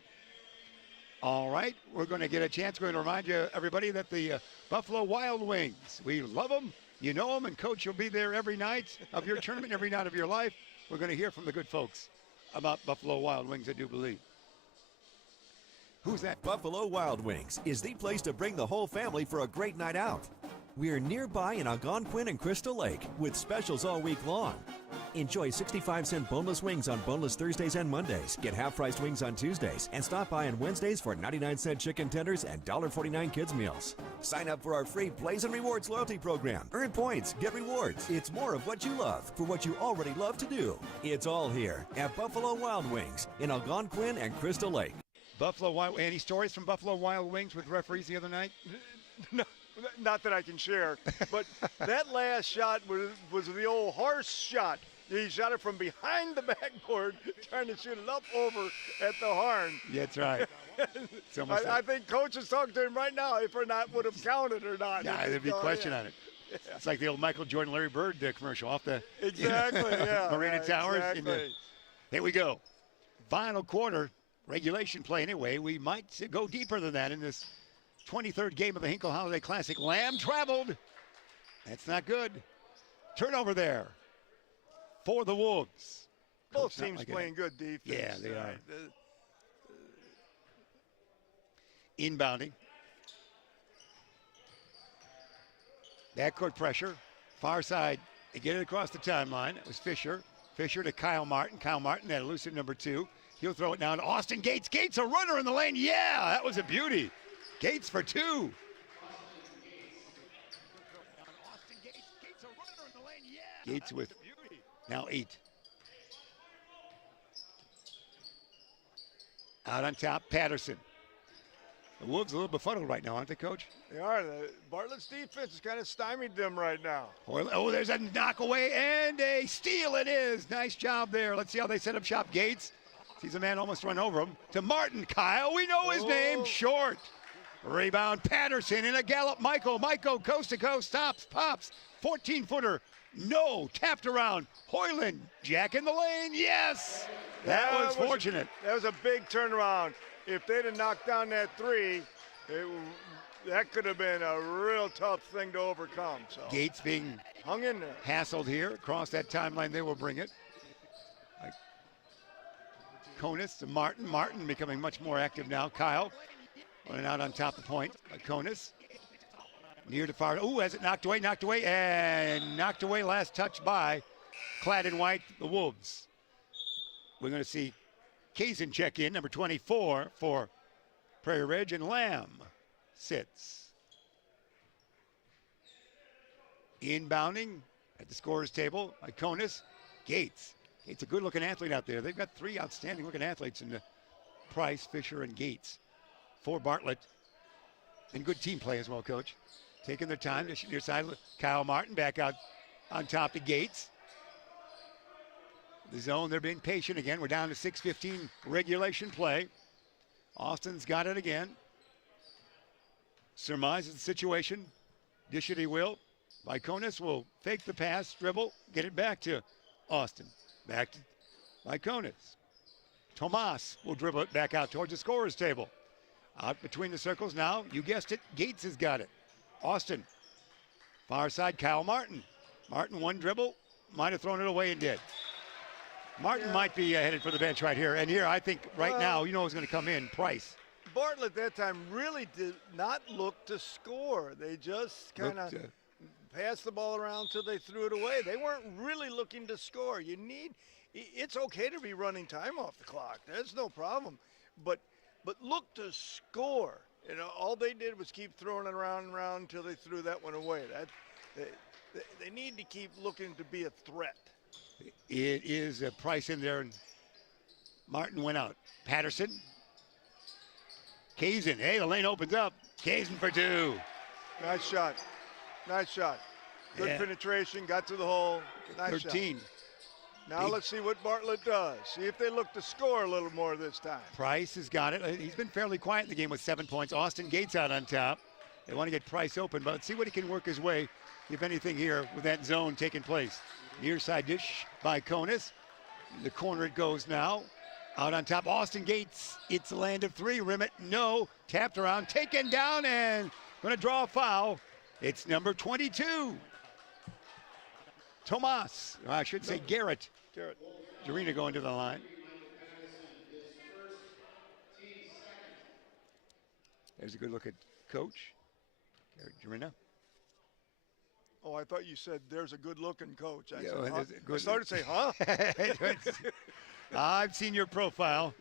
All right, we're going to get a chance. We're going to remind you, everybody, that the Buffalo Wild Wings, we love them, you know them, and Coach, you'll be there every night of your tournament, every night of your life. We're going to hear from the good folks about Buffalo Wild Wings, I do believe. Who's that? Buffalo Wild Wings is the place to bring the whole family for a great night out. We're nearby in ALGONQUIN and Crystal Lake with specials all week long. Enjoy 65-cent boneless wings on boneless Thursdays and Mondays. Get half-priced wings on Tuesdays. And stop by on Wednesdays for 99-cent chicken tenders and $1.49 kids meals. Sign up for our free Blaze and Rewards loyalty program. Earn points, get rewards. It's more of what you love for what you already love to do. It's all here at Buffalo Wild Wings in ALGONQUIN and Crystal Lake. Buffalo Wild. Any stories from Buffalo Wild Wings with referees the other night? No, not that I can share. But that last shot was the old horse shot. He shot it from behind the backboard, trying to shoot it up over at the horn. Yeah, that's right. I think Coach is talking to him right now if or not would have counted or not. Yeah, there'd be a question on it. Yeah. It's like the old Michael Jordan, Larry Bird commercial off the Marina Towers. Exactly. Here we go. Final quarter, regulation play anyway. We might go deeper than that in this 23rd game of the Hinkle Holiday Classic. Lamb traveled. That's not good. Turnover there for the Wolves. Both teams playing good defense. Yeah, they are. Inbounding. Backcourt pressure. Far side. They get it across the timeline. It was Fisher. Fisher to Kyle Martin. Kyle Martin, that elusive number 2. He'll throw it down to Austin Gates. Gates, a runner in the lane. Yeah, that was a beauty. Gates for 2. Gates with now 8. Out on top, Patterson. The Wolves a little befuddled right now, aren't they, Coach? They are. Bartlett's defense has kind of stymied them right now. Oh, there's a knock away and a steal it is. Nice job there. Let's see how they set up shop. Gates sees a man almost run over him. To Martin. Kyle, we know his name. Short. Rebound, Patterson in a gallop. Michael coast to coast, stops, pops. 14-footer. No, tapped around. Hoyland, Jack in the lane. Yes, that was fortunate. That was a big turnaround. If they'd have knocked down that 3, that could have been a real tough thing to overcome. So Gates being hung in there, hassled here across that timeline. They will bring it. Konis to Martin. Martin becoming much more active now. Kyle running out on top of the point. Konis. Near to far. Ooh, has it knocked away, and knocked away last touch by clad in white, the Wolves. We're going to see Kazin check in, number 24 for Prairie Ridge, and Lamb sits. Inbounding at the scorer's table, Iconis, Gates. Gates, a good-looking athlete out there. They've got 3 outstanding-looking athletes in the Price, Fisher, and Gates. For Bartlett, and good team play as well, Coach. Taking their time. Near side, Kyle Martin back out on top to Gates. The zone, they're being patient again. We're down to 6:15 regulation play. Austin's got it again. Surmises the situation. Dish it he will. Viconis will fake the pass, dribble, get it back to Austin. Back to Viconis. Tomas will dribble it back out towards the scorer's table. Out between the circles now. You guessed it. Gates has got it. Austin. Far side, Kyle Martin. Martin, one dribble. Might have thrown it away and did. Martin might be headed for the bench right here. And here, I think right now, you know who's going to come in, Price. Bartlett that time really did not look to score. They just kind of passed the ball around till they threw it away. They weren't really looking to score. It's okay to be running time off the clock. That's no problem. But look to score. You know, all they did was keep throwing it around and around until they threw that one away. They need to keep looking to be a threat. It is a Price in there, and Martin went out. Patterson. Kazin. Hey, the lane opens up. Kazin for 2. Nice shot. Nice shot. Good penetration. Got to the hole. Nice 13. Shot. Now let's see what Bartlett does. See if they look to score a little more this time. Price has got it. He's been fairly quiet in the game with 7 points. Austin Gates out on top. They want to get Price open, but let's see what he can work his way, if anything, here with that zone taking place. Near side dish by Konis. In the corner it goes now. Out on top, Austin Gates. It's a land of 3. Rim it, no. Tapped around, taken down, and going to draw a foul. It's number 22. Tomas, I should say Garrett. Jarena going to the line. There's a good look at Coach Jarina. Oh, I thought you said there's a good-looking coach. I, Yeah, said, well, huh? there's a good- I started to say, huh? I've seen your profile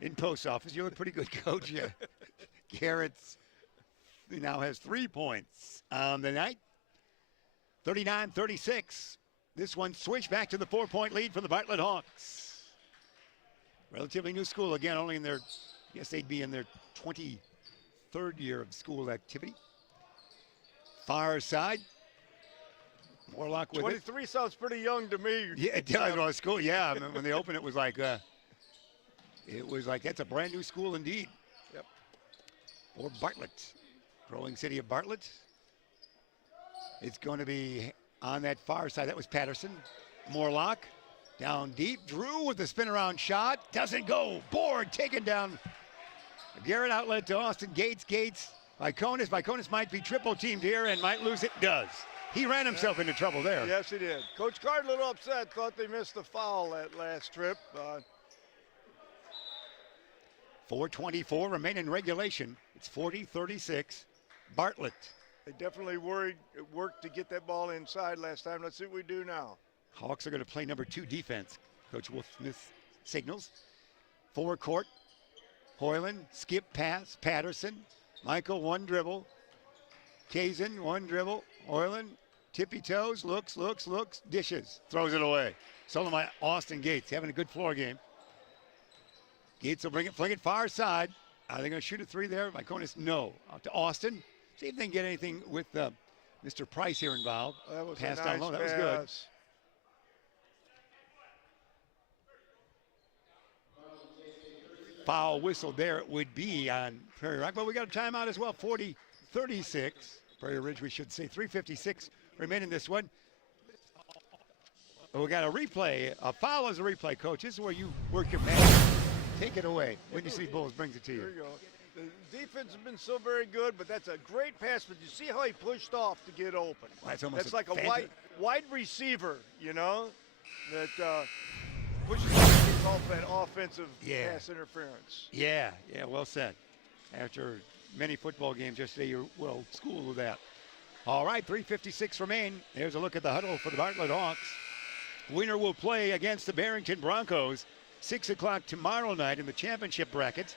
in post office. You look pretty good, Coach. Yeah. Garrett's now has 3 points on the night. 39-36. This one switched back to the 4-point lead for the Bartlett Hawks. Relatively new school again, only in their, I guess they'd be in their 23rd year of school activity. Far side. Morlock with 23 sounds pretty young to me. Yeah, it does. Well, school, yeah. I mean, when they opened, it was like that's a brand new school indeed. Yep. Or Bartlett, growing city of Bartlett. It's going to be on that far side. That was Patterson. Morlock down deep. Drew with the spin around shot. Doesn't go. Board taken down. Garrett outlet to Austin Gates. Gates. Viconis. Viconis might be triple teamed here and might lose it. Does. He ran himself into trouble there. Yes, he did. Coach Card a little upset. Thought they missed the foul that last trip. 4:24 remaining in regulation. It's 40-36. Bartlett. They definitely worked to get that ball inside last time. Let's see what we do now. Hawks are going to play number 2 defense. Coach Wolf Smith signals. Forecourt. Hoyland. Skip pass. Patterson. Michael, 1 dribble. Kazin, 1 dribble. Hoyland, tippy toes, looks, dishes, throws it away. Stolen by Austin Gates, having a good floor game. Gates will fling it far side. Are they going to shoot a 3 there? Viconis, no. Out to Austin. See if they can get anything with Mr. Price here involved. That was Pass a down nice low. That was good. pass. Foul whistle there it would be on Prairie Rock, but we got a timeout as well. 40-36. Prairie Ridge, we should say. 3:56 remaining this one. We got a replay. A foul is a replay, Coach. This is where you work your magic. Take it away. Windy City Bulls brings it to you. There you go. The defense has been so very good, but that's a great pass. But you see how he pushed off to get open. Well, that's like a fantasy. wide receiver, you know, that pushes off that offensive pass interference. Yeah, well said. After many football games yesterday, you're well schooled with that. All right, 3:56 remain. There's a look at the huddle for the Bartlett Hawks. Winner will play against the Barrington Broncos 6 o'clock tomorrow night in the championship bracket,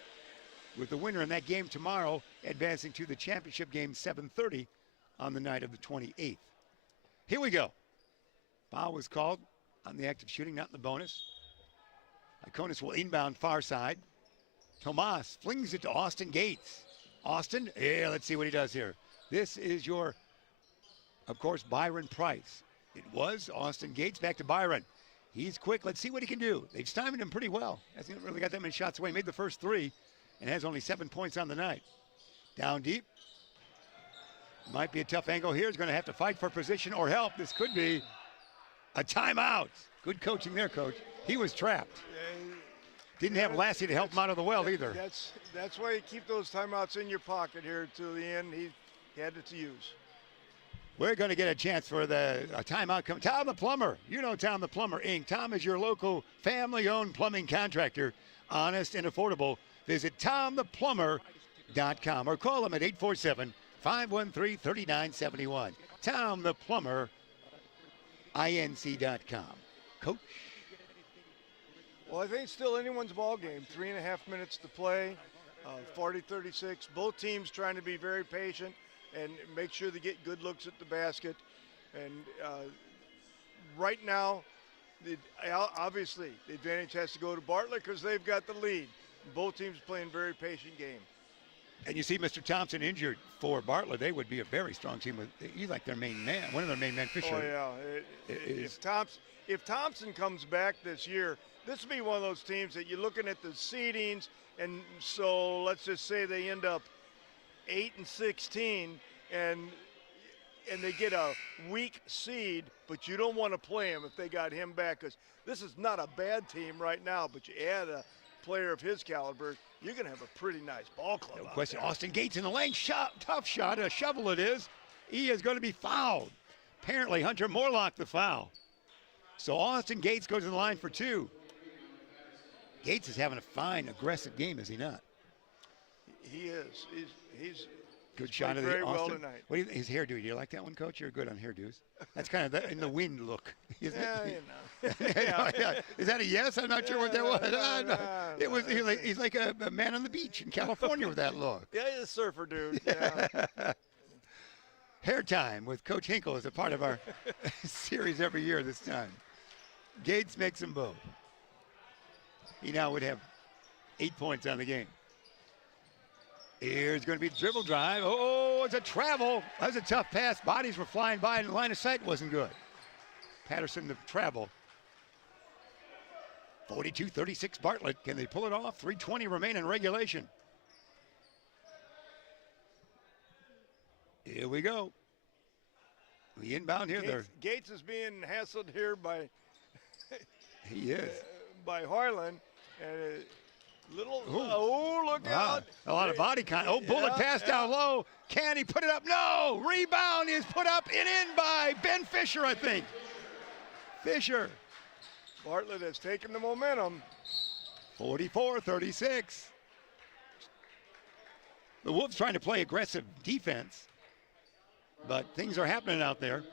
with the winner in that game tomorrow advancing to the championship game 7:30 on the night of the 28th. Here we go. Foul was called on the active shooting, not in the bonus. Iconis will inbound far side. Tomas flings it to Austin Gates. Austin, let's see what he does here. This is your, of course, Byron Price. It was Austin Gates back to Byron. He's quick. Let's see what he can do. They've stymied him pretty well. Hasn't really got that many shots away. Made the first 3 and has only 7 points on the night. Down deep. Might be a tough angle here. He's going to have to fight for position or help. This could be a timeout. Good coaching there, Coach. He was trapped. Didn't have Lassie to help him out of the well either. That's why you keep those timeouts in your pocket here to the end. He had it to use. We're going to get a chance for a timeout. Tom the Plumber. You know Tom the Plumber, Inc. Tom is your local family-owned plumbing contractor. Honest and affordable. Visit TomThePlumber.com or call him at 847-513-3971. Tom the Plumber, INC.com. Coach. Well, I think it's still anyone's ball game. 3.5 minutes to play, 40-36. Both teams trying to be very patient and make sure they get good looks at the basket. And right now, obviously, the advantage has to go to Bartlett because they've got the lead. Both teams playing very patient game. And you see Mr. Thompson injured for Bartlett. They would be a very strong team. He's like their main man, one of their main men. Fisher. Oh, yeah. If Thompson comes back this year, this will be one of those teams that you're looking at the seedings, and so let's just say they end up 8-16, and they get a weak seed, but you don't want to play him if they got him back, because this is not a bad team right now, but you add a player of his caliber, you're going to have a pretty nice ball club. No question. Austin Gates in the lane, tough shot, a shovel it is. He is going to be fouled. Apparently Hunter Morlock the foul. So Austin Gates goes to the line for 2. Gates is having a fine, aggressive game, is he not? He is. He's good shot of very the well Austin. tonight. What do you think, his hairdo? Do you like that one, Coach? You're good on hairdos. That's kind of in the wind look, isn't Yeah, it? you know. Yeah. Is that a yes? I'm not sure what that was. No, It was. He's like a man on the beach in California with that look. Yeah, he's a surfer dude. Yeah. Hair time with Coach Hinkle is a part of our series every year this time. Gates makes them both. He now would have 8 points on the game. Here's going to be the dribble drive. Oh, it's a travel. That was a tough pass. Bodies were flying by and the line of sight wasn't good. Patterson the travel. 42-36 Bartlett. Can they pull it off? 3:20 remain in regulation. Here we go. We inbound here. Gates is being hassled here by He is. by Harlan. And look out. A lot of body contact. Oh, bullet pass down low. Can he put it up? No. Rebound is put up and in by Ben Fisher, I think. Fisher. Bartlett has taken the momentum. 44-36. The Wolves trying to play aggressive defense, but things are happening out there.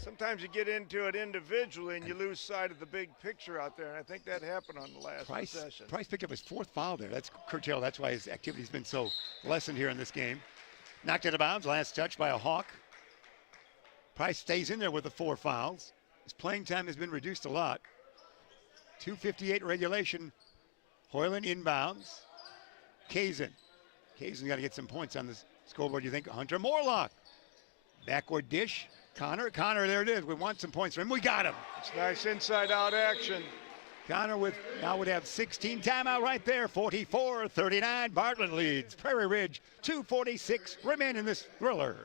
Sometimes you get into it individually and you lose sight of the big picture out there, and I think that happened on the last possession. Price picked up his 4th foul there. That's curtailed. That's why his activity's been so lessened here in this game. Knocked out of bounds, last touch by a Hawk. Price stays in there with the 4 fouls. His playing time has been reduced a lot. 2:58 regulation. Hoyland inbounds. Kazin got to get some points on the scoreboard, you think? Hunter Morlock. Backward dish. Connor, there it is. We want some points from him. We got him. It's nice inside-out action. Connor now would have 16. Timeout right there. 44-39. Bartlett leads. Prairie Ridge 2:46 remain in this thriller.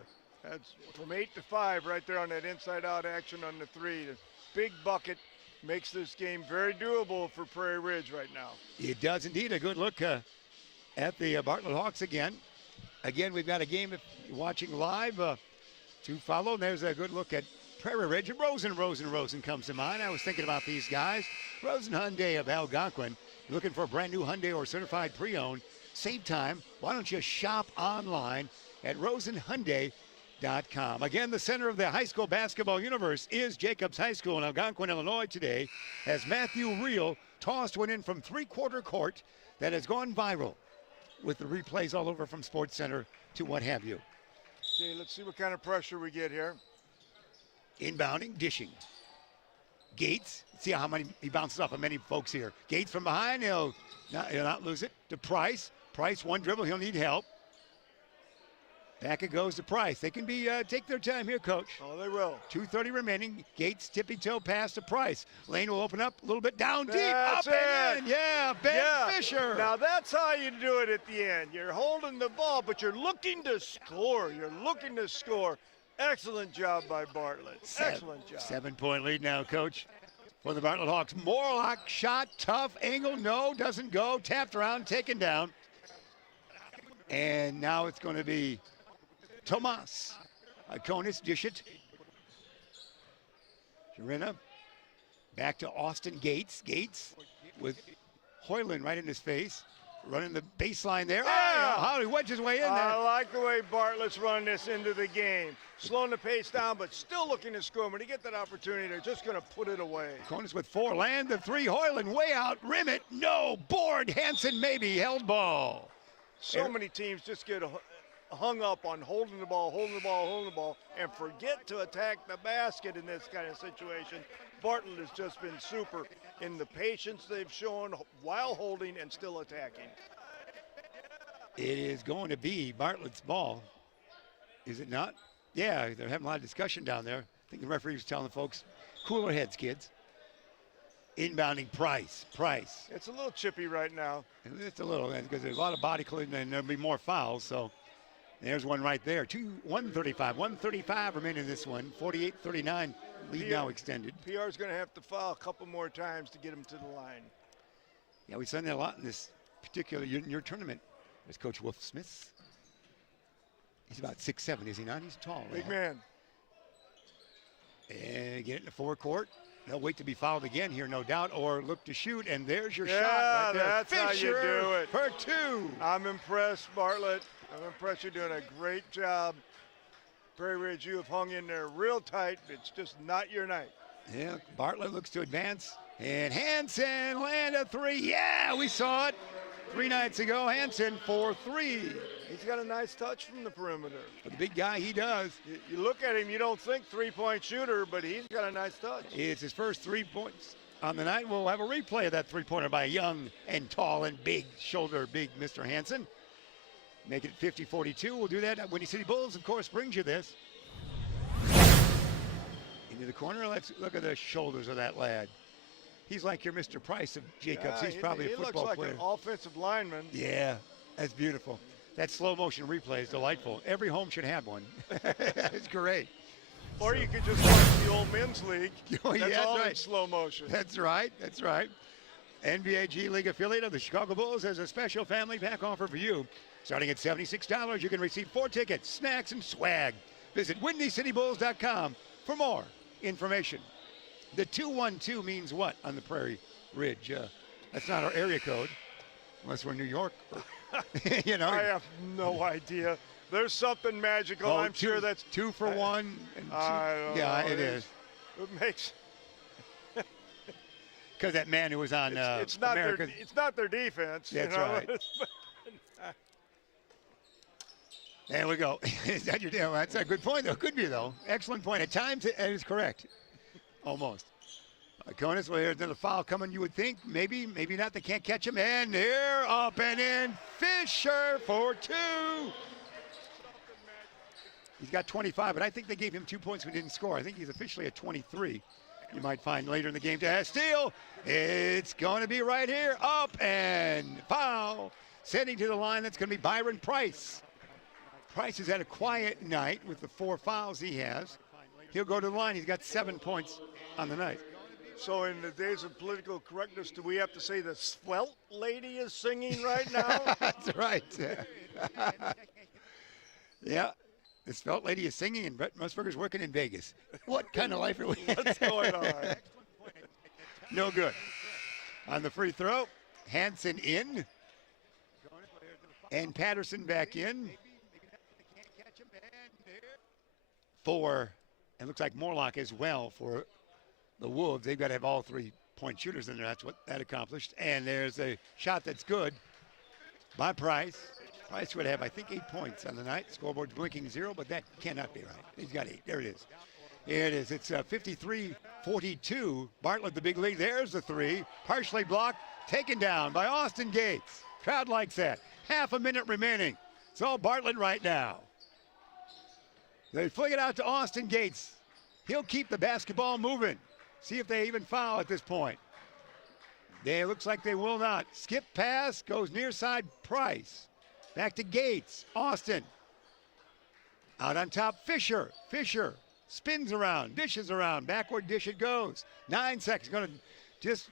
That's from 8 to 5 right there on that inside-out action on the 3. The big bucket makes this game very doable for Prairie Ridge right now. It does indeed. A good look at the Bartlett Hawks again. Again, we've got a game if you're watching live to follow. There's a good look at Prairie Ridge. Rosen comes to mind. I was thinking about these guys. Rosen Hyundai of Algonquin. Looking for a brand new Hyundai or certified pre-owned. Save time. Why don't you shop online at rosenhyundai.com. Again, the center of the high school basketball universe is Jacobs High School in Algonquin, Illinois today, as Matthew Reel tossed one in from three-quarter court that has gone viral with the replays all over from SportsCenter to what have you. Okay, let's see what kind of pressure we get here. Inbounding, dishing. Gates, see how many he bounces off of many folks here. Gates from behind, he'll not lose it to Price. Price, one dribble, he'll need help. Back it goes to Price. They can take their time here, Coach. Oh, they will. 2:30 remaining. Gates tippy-toe pass to Price. Lane will open up a little bit down deep. That's up and in. Yeah, Ben Fisher. Now that's how you do it at the end. You're holding the ball, but you're looking to score. Excellent job by Bartlett. Excellent job. 7-point lead now, Coach, for the Bartlett Hawks. Morlock shot, tough angle, no, doesn't go. Tapped around, taken down. And now it's going to be Tomas. Iconis, dish it. Jarina. Back to Austin Gates. Gates with Hoyland right in his face. Running the baseline there. Oh, how he wedges his way in there. I like the way Bartlett's running this into the game. Slowing the pace down, but still looking to score. When he get that opportunity, they're just going to put it away. Iconis with 4. Land the 3. Hoyland way out. Rim it. No. Board. Hansen maybe. Held ball. So many teams just get hung up on holding the ball, and forget to attack the basket in this kind of situation. Bartlett has just been super in the patience they've shown while holding and still attacking. It is going to be Bartlett's ball, is it not? Yeah, they're having a lot of discussion down there. I think the referee was telling the folks, cooler heads, kids. Inbounding Price. It's a little chippy right now. It's a little, because there's a lot of body collision and there'll be more fouls, so there's one right there. 135 remaining in this one. 48-39 lead now extended. PR's going to have to foul a couple more times to get him to the line. Yeah, we've seen that a lot in this particular your tournament. There's Coach Wolf Smith. He's about 6'7", is he not? He's tall. Big man. And get it in the forecourt. They'll wait to be fouled again here, no doubt, or look to shoot, and there's your shot Yeah, right there. that's how you Fisher do it. for two. I'm impressed, Bartlett. I'm impressed. You're doing a great job. Prairie Ridge, you have hung in there real tight. It's just not your night. Yeah, Bartlett looks to advance. And Hansen land a three. Yeah, we saw it 3 nights ago. Hansen for three. He's got a nice touch from the perimeter. For the big guy, he does. You look at him, you don't think three-point shooter, but he's got a nice touch. It's his first 3 points on the night. We'll have a replay of that three-pointer by a young and tall and big Mr. Hansen. Make it 50-42. We'll do that. Windy City Bulls, of course, brings you this. Into the corner. Let's look at the shoulders of that lad. He's like your Mr. Price of Jacobs. Yeah, He's probably a football looks like player. an offensive lineman. Yeah, that's beautiful. That slow motion replay is delightful. Every home should have one. It's great. Or you could just watch the old men's league. Oh, yeah, That's all right. in slow motion. That's right. That's right. NBA G League affiliate of the Chicago Bulls has a special family pack offer for you. Starting at $76, you can receive 4 tickets, snacks, and swag. Visit WindyCityBulls.com for more information. The 212 means what on the Prairie Ridge? That's not our area code, unless we're in New York. You know. I have no idea. There's something magical. Oh, I'm sure that's 2 for 1. And two. I don't Yeah, know. it is. It makes. Because that man who was on It's not America. it's not their defense. That's you know? right. There we go. Is that your deal? That's a good point, though. Could be, though. Excellent point. At times, it is correct. Almost. Conus, well, here's another foul coming, you would think. Maybe, maybe not. They can't catch him. And here, up and in. Fisher for 2. He's got 25, but I think they gave him 2 points when he didn't score. I think he's officially at 23. You might find later in the game to steal. It's going to be right here. Up and foul. Sending to the line, that's going to be Byron Price. Price has had a quiet night with the 4 fouls he has. He'll go to the line. He's got 7 points on the night. So in the days of political correctness, do we have to say the svelte lady is singing right now? That's right. Yeah. The svelte lady is singing and Brett Musburger's working in Vegas. What kind of life are we? What's going on? No good. On the free throw, Hansen in. And Patterson back in. For, it looks like Morlock as well for the Wolves. They've got to have all 3-point shooters in there. That's what that accomplished. And there's a shot that's good by Price. Price would have, I think, 8 points on the night. Scoreboard's blinking 0, but that cannot be right. He's got 8. There it is. Here it is. It's 53-42. Bartlett, the big lead. There's the 3. Partially blocked. Taken down by Austin Gates. Crowd likes that. Half a minute remaining. It's all Bartlett right now. They fling it out to Austin Gates. He'll keep the basketball moving. See if they even foul at this point. It looks like they will not. Skip pass, goes near side Price. Back to Gates. Austin. Out on top, Fisher. Fisher spins around, dishes around. Backward dish it goes. 9 seconds. Going to just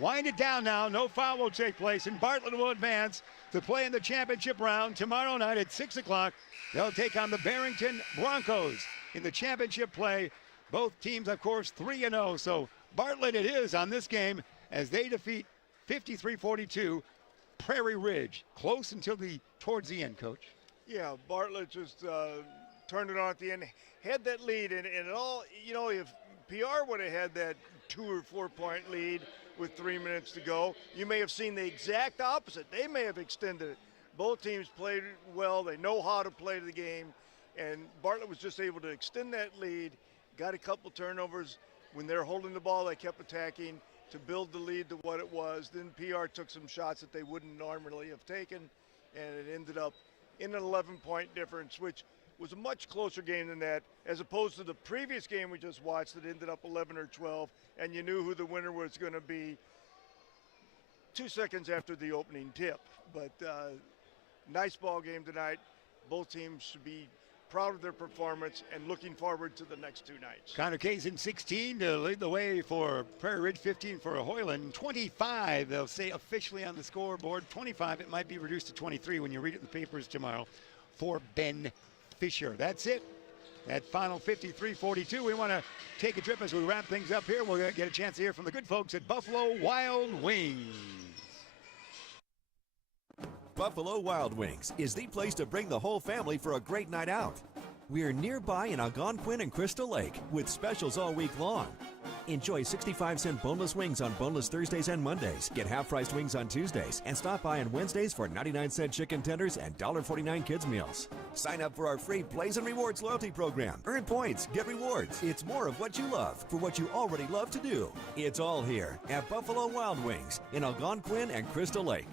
wind it down now. No foul will take place, and Bartlett will advance to play in the championship round tomorrow night at 6 o'clock. They'll take on the Barrington Broncos in the championship play. Both teams, of course, 3-0. So Bartlett it is on this game as they defeat 53-42 Prairie Ridge. Close until towards the end, Coach. Yeah, Bartlett just turned it on at the end. Had that lead, and it all, you know, if PR would have had that 2 or 4 point lead with 3 minutes to go, you may have seen the exact opposite. They may have extended it. Both teams played well. They know how to play the game. And Bartlett was just able to extend that lead, got a couple turnovers. When they're holding the ball, they kept attacking to build the lead to what it was. Then PR took some shots that they wouldn't normally have taken, and it ended up in an 11-point difference, which was a much closer game than that, as opposed to the previous game we just watched that ended up 11 or 12, and you knew who the winner was going to be 2 seconds after the opening tip. But nice ball game tonight. Both teams should be proud of their performance and looking forward to the next 2 nights. Connor Kazin 16 to lead the way for Prairie Ridge, 15 for Hoyland, 25 they'll say officially on the scoreboard, 25 it might be reduced to 23 when you read it in the papers tomorrow for Ben Fisher. That's it. That final 53-42. We want to take a trip as we wrap things up here. We'll get a chance to hear from the good folks at Buffalo Wild Wings. Buffalo Wild Wings is the place to bring the whole family for a great night out. We're nearby in ALGONQUIN and Crystal Lake with specials all week long. Enjoy 65-cent boneless wings on boneless Thursdays and Mondays. Get half-priced wings on Tuesdays. And stop by on Wednesdays for 99-cent chicken tenders and $1.49 kids meals. Sign up for our free Plays and Rewards loyalty program. Earn points, get rewards. It's more of what you love for what you already love to do. It's all here at Buffalo Wild Wings in ALGONQUIN and Crystal Lake.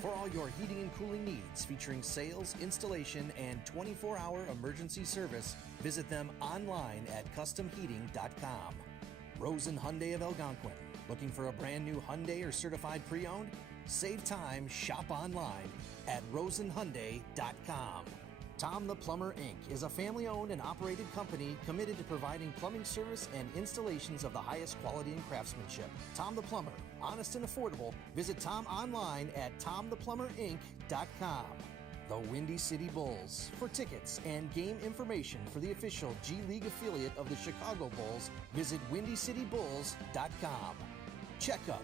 For all your heating and cooling needs, featuring sales, installation, and 24-hour emergency service, visit them online at customheating.com. Rosen Hyundai of Algonquin. Looking for a brand new Hyundai or certified pre-owned? Save time, shop online at rosenhyundai.com. Tom the Plumber Inc. is a family-owned and operated company committed to providing plumbing service and installations of the highest quality and craftsmanship. Tom the Plumber, honest and affordable. Visit Tom online at tomtheplumberinc.com. The Windy City Bulls. For tickets and game information for the official G League affiliate of the Chicago Bulls, visit windycitybulls.com. Check up,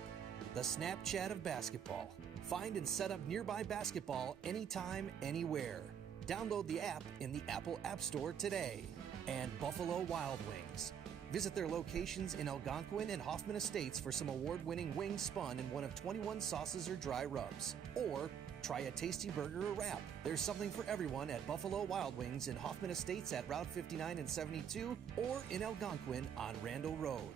the Snapchat of basketball. Find and set up nearby basketball anytime, anywhere. Download the app in the Apple App Store today. And Buffalo Wild Wings. Visit their locations in Algonquin and Hoffman Estates for some award-winning wings spun in one of 21 sauces or dry rubs. Or try a tasty burger or wrap. There's something for everyone at Buffalo Wild Wings in Hoffman Estates at Route 59 and 72 or in Algonquin on Randall Road.